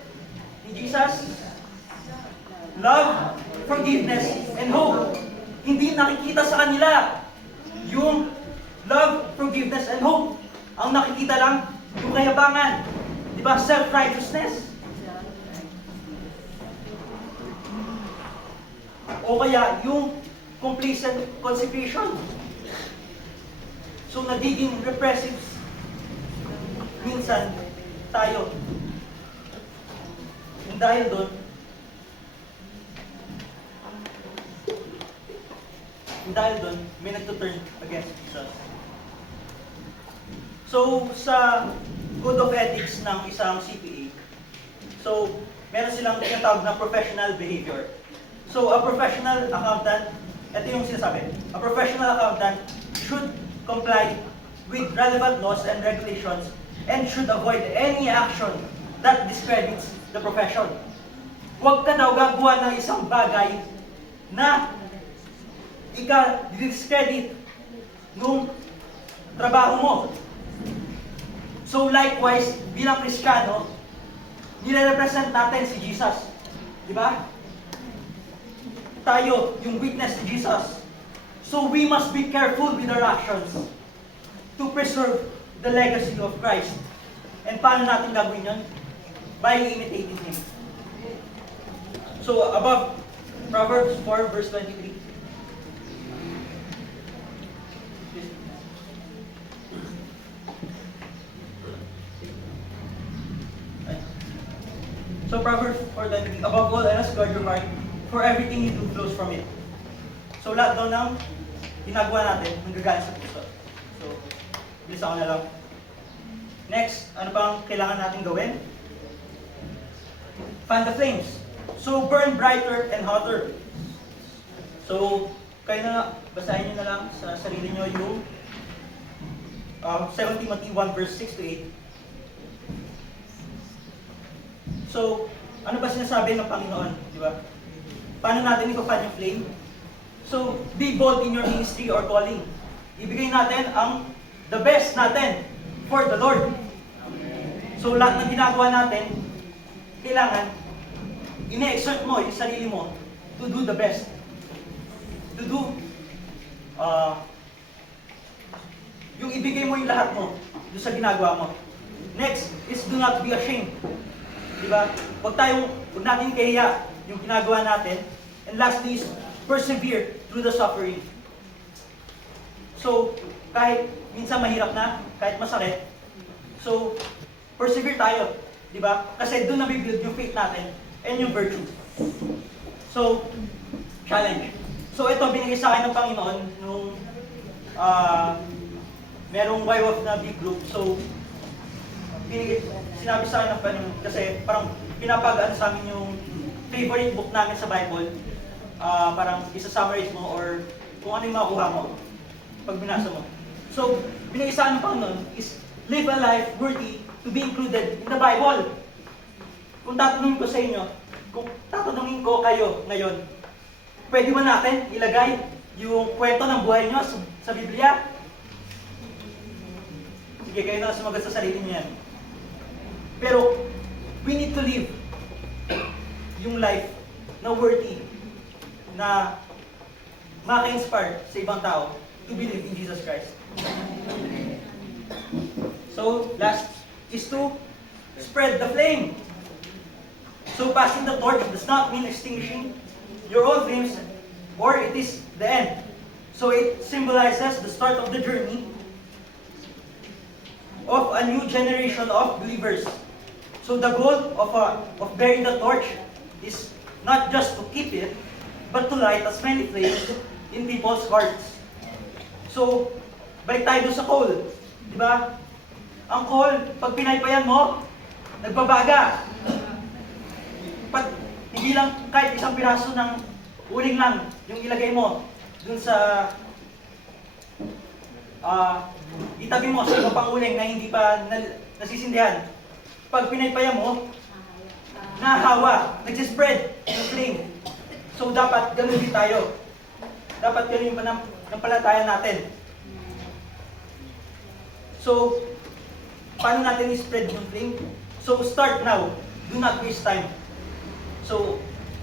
Ni Jesus? Love, forgiveness, and hope. Hindi nakikita sa kanila yung love, forgiveness, and hope. Ang nakikita lang yung kayabangan. Di ba? Self-righteousness. O kaya yung complacent consecration. So nagiging repressive minsan tayo. And dahil doon, may nagtuturn against Jesus. So, sa Code of Ethics ng isang CPA, so, meron silang tinatawag na professional behavior. So, a professional accountant, ito yung sinasabi, a professional accountant should comply with relevant laws and regulations and should avoid any action that discredits the profession. Huwag ka daw gagawa ng isang bagay na ika-discredit nung trabaho mo. So likewise, bilang Kristiyano, nire-represent natin si Jesus. Di ba? Tayo, yung witness ni Jesus. So we must be careful with our actions to preserve the legacy of Christ. And paano natin gagawin yun? By imitating Him. So above Proverbs 4 verse 23. So Proverbs 4:23, above all else, guard your heart, for everything you do flows from it. So lahat daw ng ginagawa natin, nanggagaling sa puso. So, bilis ako na lang. Next, ano pang kailangan natin gawin? Fan the flames. So burn brighter and hotter. So, kayo na, basahin nyo na lang sa sarili nyo yung 2 Timothy 1 verse 6 to 8. So, ano ba sinasabi ng Panginoon? Di ba? Paano natin ipapad yung flame? So, be bold in your ministry or calling. Ibigay natin the best natin for the Lord. So, lahat ng ginagawa natin, kailangan, ine-exert mo yung sarili mo to do the best. To do, yung ibigay mo yung lahat mo doon sa ginagawa mo. Next is do not be ashamed. Diba? Huwag natin kahiya yung ginagawa natin. And lastly is persevere through the suffering. So, kahit minsan mahirap na, kahit masakit, so, persevere tayo. Diba? Kasi doon nabibuild yung faith natin and yung virtue. So, challenge. So, ito binigay sa akin ng Panginoon nung merong YWAF na big group. So, sinabi sa akin ng Panginoon kasi parang pinapagaan sa amin yung favorite book namin sa Bible. Parang isa-summarize mo or kung ano yung makuha mo pag binasa mo. So, binigay sa akin ng Panginoon is live a life worthy to be included in the Bible. Kung tatanungin ko sa inyo, kung tatanungin ko kayo ngayon, pwede ba natin ilagay yung kwento ng buhay nyo sa Biblia? Sige, kayo na sumagot sa sarili nyo yan. Pero, we need to live yung life na worthy, na maka-inspire sa ibang tao to believe in Jesus Christ. So, last is to spread the flame. So, passing the torch does not mean extinguishing your own flames, or it is the end. So, it symbolizes the start of the journey of a new generation of believers. So the goal of bearing the torch is not just to keep it, but to light as many flames in people's hearts. So, balik tayo doon sa coal. Di ba? Ang coal, pag pinaypayan mo, nagbabaga. Hindi lang kahit isang piraso ng uling lang yung ilagay mo doon sa itabi mo sa iba pang uling na hindi pa nasisindihan. Pag pinaypayan mo, nahawa, nagsispread yung flame. So dapat ganun din tayo. Dapat ganun yung panampalataya natin. So, paano natin i-spread yung flame? So start now. Do not waste time. So,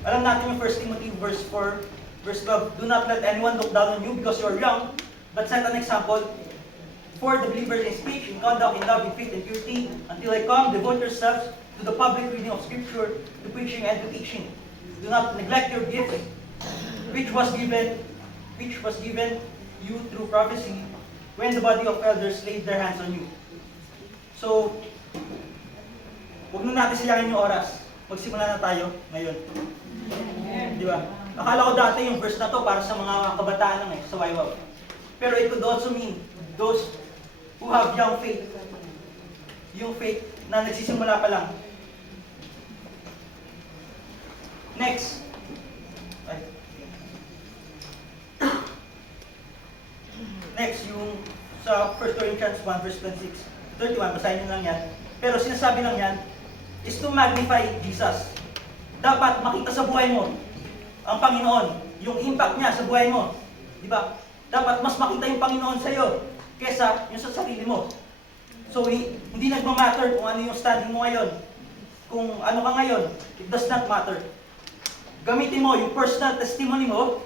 Alam natin yung 1 Timothy verse 4, verse 12, do not let anyone look down on you because you are young, but set an example for the believers in speech, in conduct, in love, in faith, and purity. Until I come, devote yourselves to the public reading of Scripture, to preaching and to teaching. Do not neglect your gift, which was given you through prophecy, when the body of elders laid their hands on you. So, huwag na natin sayangin yung oras. Magsimula na tayo ngayon. Di ba? Akala ko dati yung verse na to para sa mga kabataan lang sa YWAM. Pero it could also mean those who have young faith. Yung faith na nagsisimula pa lang. Next. Ay. Next, yung sa 1 Corinthians 1 verse 26, 31, basahin nyo lang yan. Pero sinasabi lang yan, is to magnify Jesus. Dapat makita sa buhay mo ang Panginoon, yung impact niya sa buhay mo. Di ba? Dapat mas makita yung Panginoon sa iyo kesa yung sa sarili mo. So, hindi nagmamatter kung ano yung standing mo ngayon. Kung ano ka ngayon, it does not matter. Gamitin mo yung personal testimony mo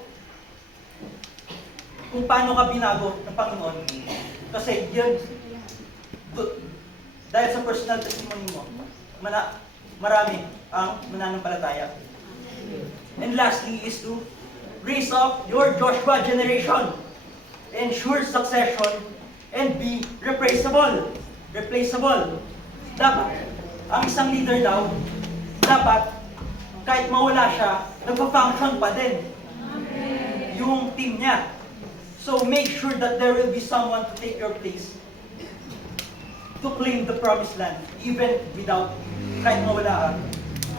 kung paano ka binago ng Panginoon. Kasi yun, dahil sa personal testimony mo, marami ang mananampalataya. And lastly is to raise up your Joshua generation, ensure succession, and be replaceable. Dapat, ang isang leader daw, dapat, kahit mawala siya, nagpa-function pa din yung team niya. So make sure that there will be someone to take your place to claim the promised land, even without, kahit mawala ka,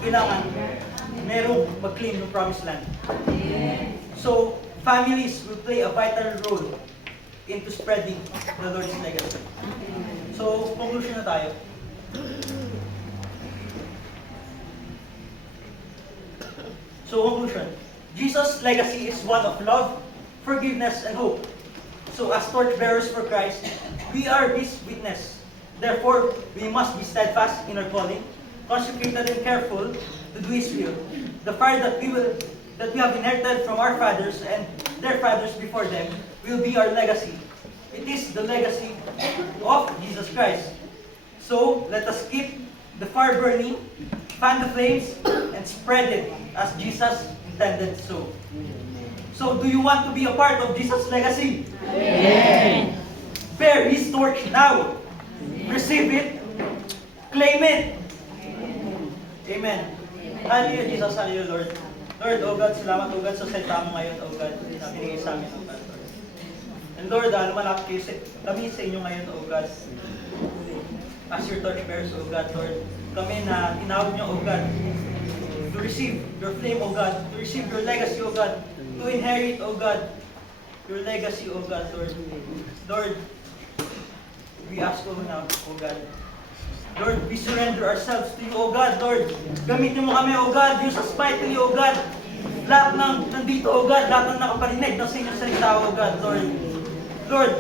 kailangan merong mag-claim ng promised land. So, families will play a vital role into spreading the Lord's legacy. So, conclusion na tayo. So, conclusion. Jesus' legacy is one of love, forgiveness, and hope. So, as torchbearers for Christ, we are His witness. Therefore, we must be steadfast in our calling, consecrated and careful to do His will. The fire that we have inherited from our fathers and their fathers before them will be our legacy. It is the legacy of Jesus Christ. So, let us keep the fire burning, fan the flames, and spread it as Jesus intended so. So, do you want to be a part of Jesus' legacy? Amen. Bear His torch now. Receive it. Claim it. Amen. Hallelujah, Jesus. Hallelujah, Lord. Lord, oh God, salamat, oh God, sa salita mo ngayon, oh God, na binigay sa amin, oh God, Lord. And Lord, lumalapit kayo kami sa inyo ngayon, oh God. As your torchbearers, oh God, Lord. Kami na tinawag niyo, oh God, to receive your flame, oh God, to receive your legacy, oh God, to inherit, oh God, your legacy, oh God, Lord. Lord, we ask, oh now, oh God. Lord, we surrender ourselves to you, oh God, Lord. Gamitin mo kami, oh God, use us mightily, oh God. Lahat ng nandito, oh God, lahat ng nakaparinig ng sa inyong salita, oh God, Lord. Lord,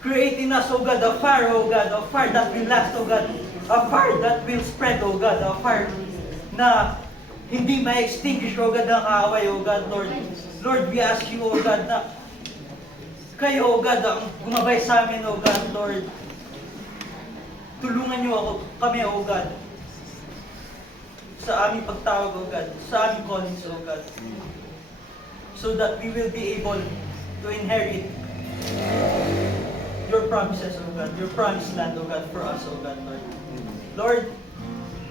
create in us, oh God, a fire, oh God, a fire that will last, oh God. A fire that will spread, oh God, a fire na hindi ma-extinguish, oh God, ang kaaway, oh God, Lord. Lord, we ask you, oh God, na kayo, oh God, ang gumabay sa amin, oh God, Lord. Tulungan niyo kami, oh God, sa aming pagtawag, oh God, sa aming callings, oh God, so that we will be able to inherit your promises, oh God, your promised land, oh God, for us, oh God, Lord. Lord,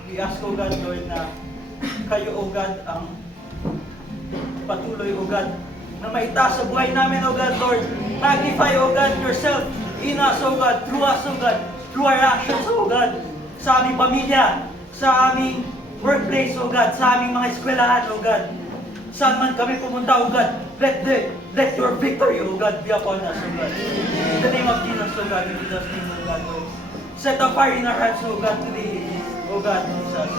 we ask, oh God, Lord, na kayo, oh God, ang patuloy, oh God, na maitaas sa buhay namin, oh God, Lord. Magnify, oh God, yourself in us, oh God, through us, oh God, through our actions, oh God, sa aming pamilya, sa aming workplace, oh God, sa aming mga eskwelahan, oh God. Saan man kami pumunta, oh God, let your victory, oh God, be upon us, oh God. In the name of Jesus, oh God, in Jesus' name, oh God, Lord. Set a fire in our hearts, oh God, today, oh God, Jesus.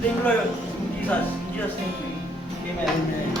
Thank you, Lord, Jesus. In Jesus' name, amen.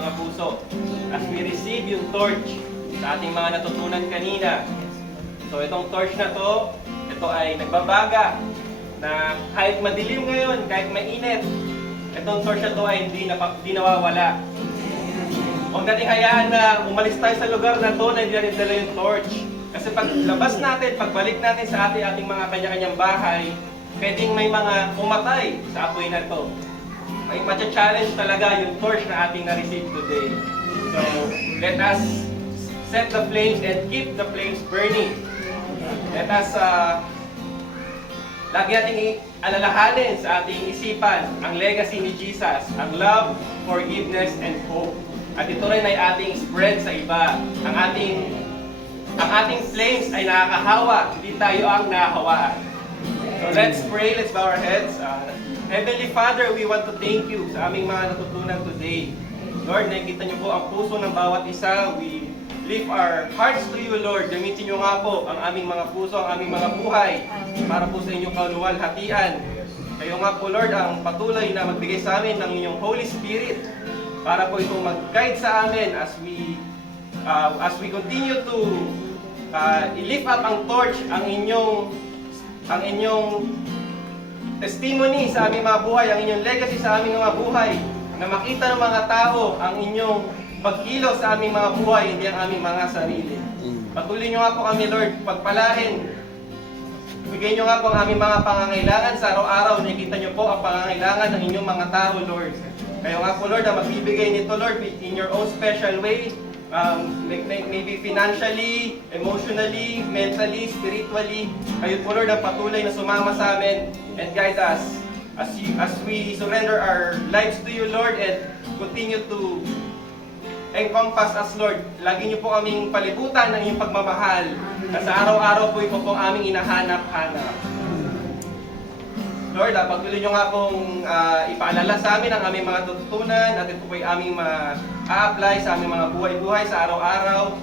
mga puso as we receive yung torch sa ating mga natutunan kanina. So itong torch na to, ito ay nagbabaga na kahit madilim ngayon, kahit mainit, itong torch na to ay hindi nawawala. Huwag nating hayaan na umalis tayo sa lugar na to na hindi natin dala yung torch. Kasi paglabas natin, pagbalik natin sa ating mga kanya-kanyang bahay, pwedeng may mga pumatay sa apoy na to. May matcha-challenge talaga yung torch na ating na-receive today. So, let us set the flames and keep the flames burning. Let us lagi nating alalahanin sa ating isipan ang legacy ni Jesus, ang love, forgiveness, and hope. At ito rin ay ating spread sa iba. Ang ating flames ay nakakahawa, hindi tayo ang nakahawaan. So let's pray, let's bow our heads. Heavenly Father, we want to thank you sa aming mga natutunan today. Lord, nakikita niyo po ang puso ng bawat isa. We lift our hearts to you, Lord. Gamitin niyo nga po ang aming mga puso, ang aming mga buhay para po sa inyong kaluwalhatian. Kayo nga po, Lord, ang patuloy na magbigay sa amin ng inyong Holy Spirit para po itong mag-guide sa amin as we continue to i-lift up ang torch, ang inyong testimony sa aming mga buhay, ang inyong legacy sa aming mga buhay, na makita ng mga tao ang inyong pagkilos sa aming mga buhay, hindi ang aming mga sarili. Patuloy nyo nga po kami, Lord, pagpalain. Bigay nyo nga po ang aming mga pangangailangan sa araw-araw. Nakikita nyo po ang pangangailangan ng inyong mga tao, Lord. Kayo nga po, Lord, ang magbibigay nito, Lord, in your own special way. Maybe financially, emotionally, mentally, spiritually. Kayo po, Lord, ang patuloy na sumama sa amin and guide us as we surrender our lives to you, Lord, and continue to encompass us, Lord. Lagi niyo po kaming palibutan ng inyong pagmamahal na sa araw-araw po ito pong aming inahanap-hanap. Lord, patuloy niyo nga pong ipaalala sa amin ang aming mga tututunan at ito po ay aming ma-apply sa aming mga buhay-buhay sa araw-araw.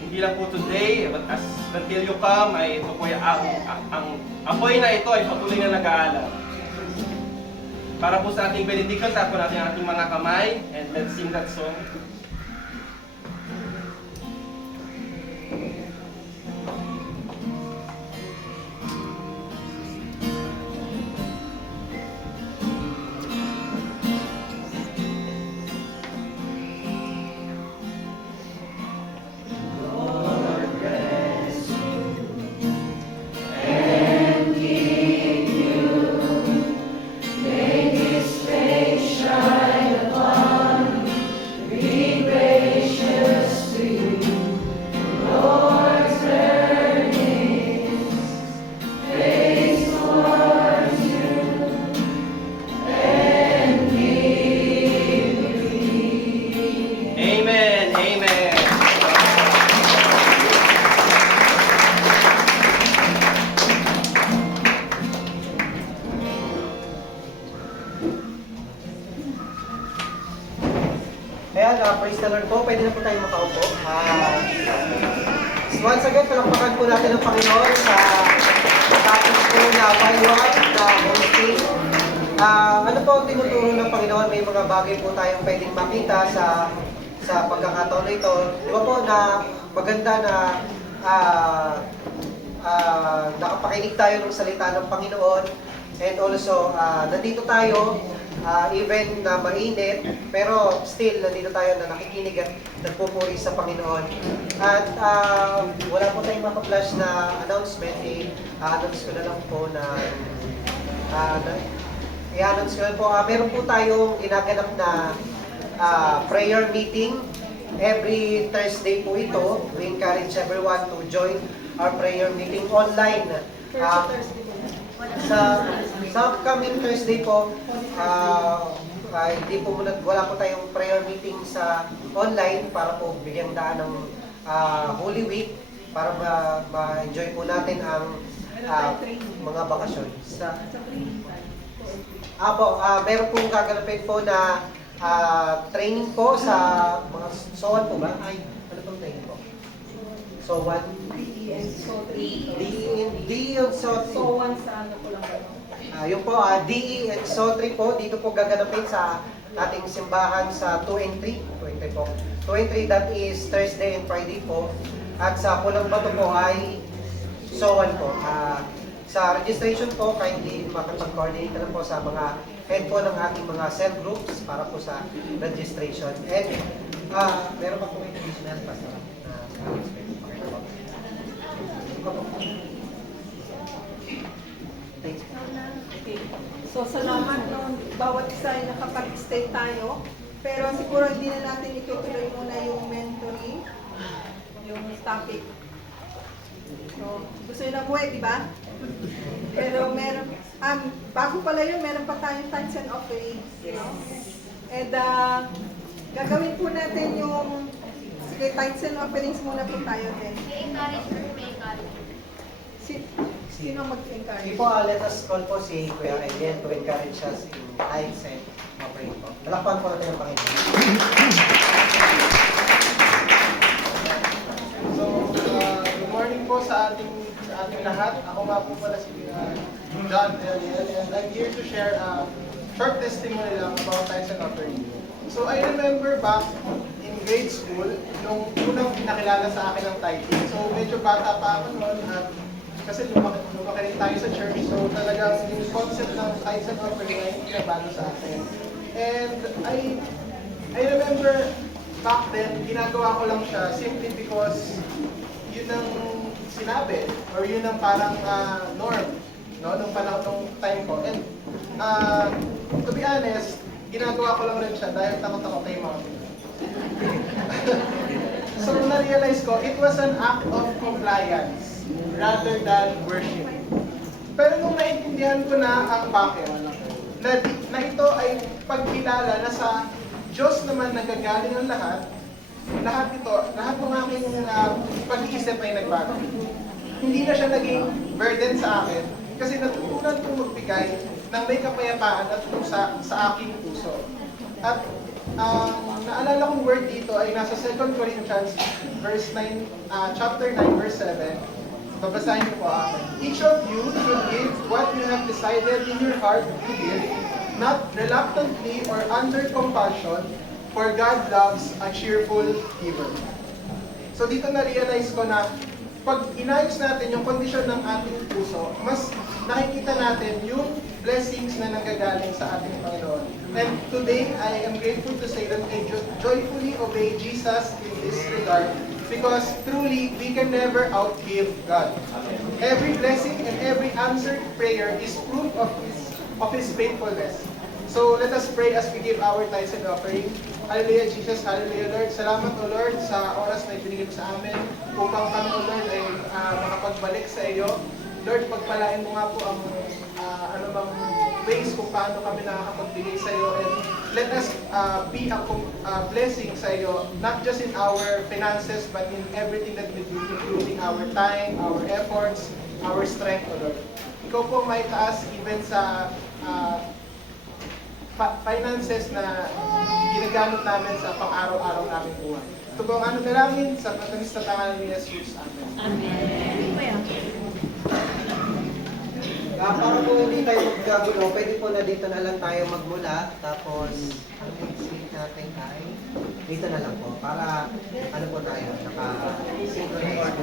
Hindi lang po today, but until you come, ay ito po ay ang apoy na ito ay patuloy na nag-aalab. Para po sa ating benediction, tapo natin ang ating mga kamay and let's sing that song. Praise the Lord po. Pwede na po tayo makaupo. Once again, palakpakan po natin ang Panginoon sa tapos po na paliwag na hosting. Ano po ang tinuturo ng Panginoon? May mga bagay po tayong pwedeng makita sa pagkakataon na ito. Di ba po na maganda na nakapakinig tayo ng salita ng Panginoon. And also, nandito tayo even na mainit, pero still nandito tayo na nakikinig at nagpupuri sa Panginoon. At wala po tayong maka-flash na announcement. I-announce ko na lang po na i-announce ko na po. Meron po tayong ginaganap na prayer meeting. Every Thursday po ito. We encourage everyone to join our prayer meeting online. Sa upcoming Thursday po, hindi po wala po tayong prayer meeting sa online para po bigyang daan ng Holy Week para ma-enjoy po natin ang mga bakasyon. Meron pong gaganapin po na training po sa mga SOAN po ba? Ano pong training po? SOAN? DE and SOAN sa ano po lang ba? Yung po, DE and SOTRI po, dito po gaganapin sa ating simbahan sa 2 and 3. po. 23, that is Thursday and Friday po. At sa Pulang Bato po ay SOAN po. Sa registration po, kindly makipag-coordinate na lang po sa mga head po ng ating mga cell groups para po sa registration. And meron pa po may additional pa sa Thanks. Okay. So, salamat noon. Bawat isa ay nakapag-stay tayo. Pero siguro hindi na natin itutuloy muna yung mentoring, yung topic. So, gusto nyo na buhay, di ba? Pero meron, bago pala yun, meron pa tayong tithes and offerings. No? And gagawin po natin yung, sige, tithes and offerings muna po tayo din. May encourage. Sino mag-encourage? Po, let us call po si Kuya Elian to encourage us in tithes and offering po. Talakpan po natin ang Panginoon. So, good morning po sa ating lahat. Ako nga po pala si John Eliel, and I'm here to share a short testimony lang about tithes and offering. So, I remember back in grade school, nung unang pinakilala sa akin ng tithing. So, medyo bata pa ako noon at kasi lumaki rin tayo sa church, so talagang yung concept ng tithes and offering ay hindi na bago sa akin. And I remember back then, ginagawa ko lang siya simply because yun ang sinabi or yun ang parang norm, no, nung panahon ng time ko. And to be honest, ginagawa ko lang rin siya dahil takot ako kay mami. So na-realize ko, it was an act of compliance rather than worship. Pero nung naintindihan ko na ang bakit, na ito ay pagkilala na sa Diyos naman nagagaling ang lahat ng aking pag-iisip ay nagbago. Hindi na siya naging burden sa akin kasi natutunan kong magbigay ng may kapayapaan at pusa sa aking puso. At naalala kong word dito ay nasa 2 Corinthians chapter 9 verse 7. Babasahin ko po akin. Each of you should give what you have decided in your heart to give, not reluctantly or under compulsion, for God loves a cheerful giver. So dito na-realize ko na pag inayos natin yung kondisyon ng ating puso, mas nakikita natin yung blessings na nanggagaling sa ating Panginoon. And today, I am grateful to say that I joyfully obey Jesus in this regard because truly, we can never outgive God. Every blessing and every answered prayer is proof of His faithfulness. So let us pray as we give our tithes and offering. Hallelujah, Jesus. Hallelujah, Lord. Salamat, O Lord, sa oras na ibinigay mo sa amin upang kami, O Lord, ay makapagbalik sa iyo. Lord, pagpalain mo nga po ang anumang ways kung paano kami nakakapagbigay sa iyo. And let us be a blessing sa iyo, not just in our finances, but in everything that we do, including our time, our efforts, our strength, O Lord. Ikaw po may taas even sa finances na ginagamit namin sa pang-araw-araw namin buhay. Ito po ang dalangin sa matamis na pangalan ni Jesus. Amen. Amen. Para po hindi tayo magkagulo, pwede po na dito na lang tayo magmula. Tapos, ang next week natin ay dito na lang po. Para, ano po tayo, naka-synchronize po.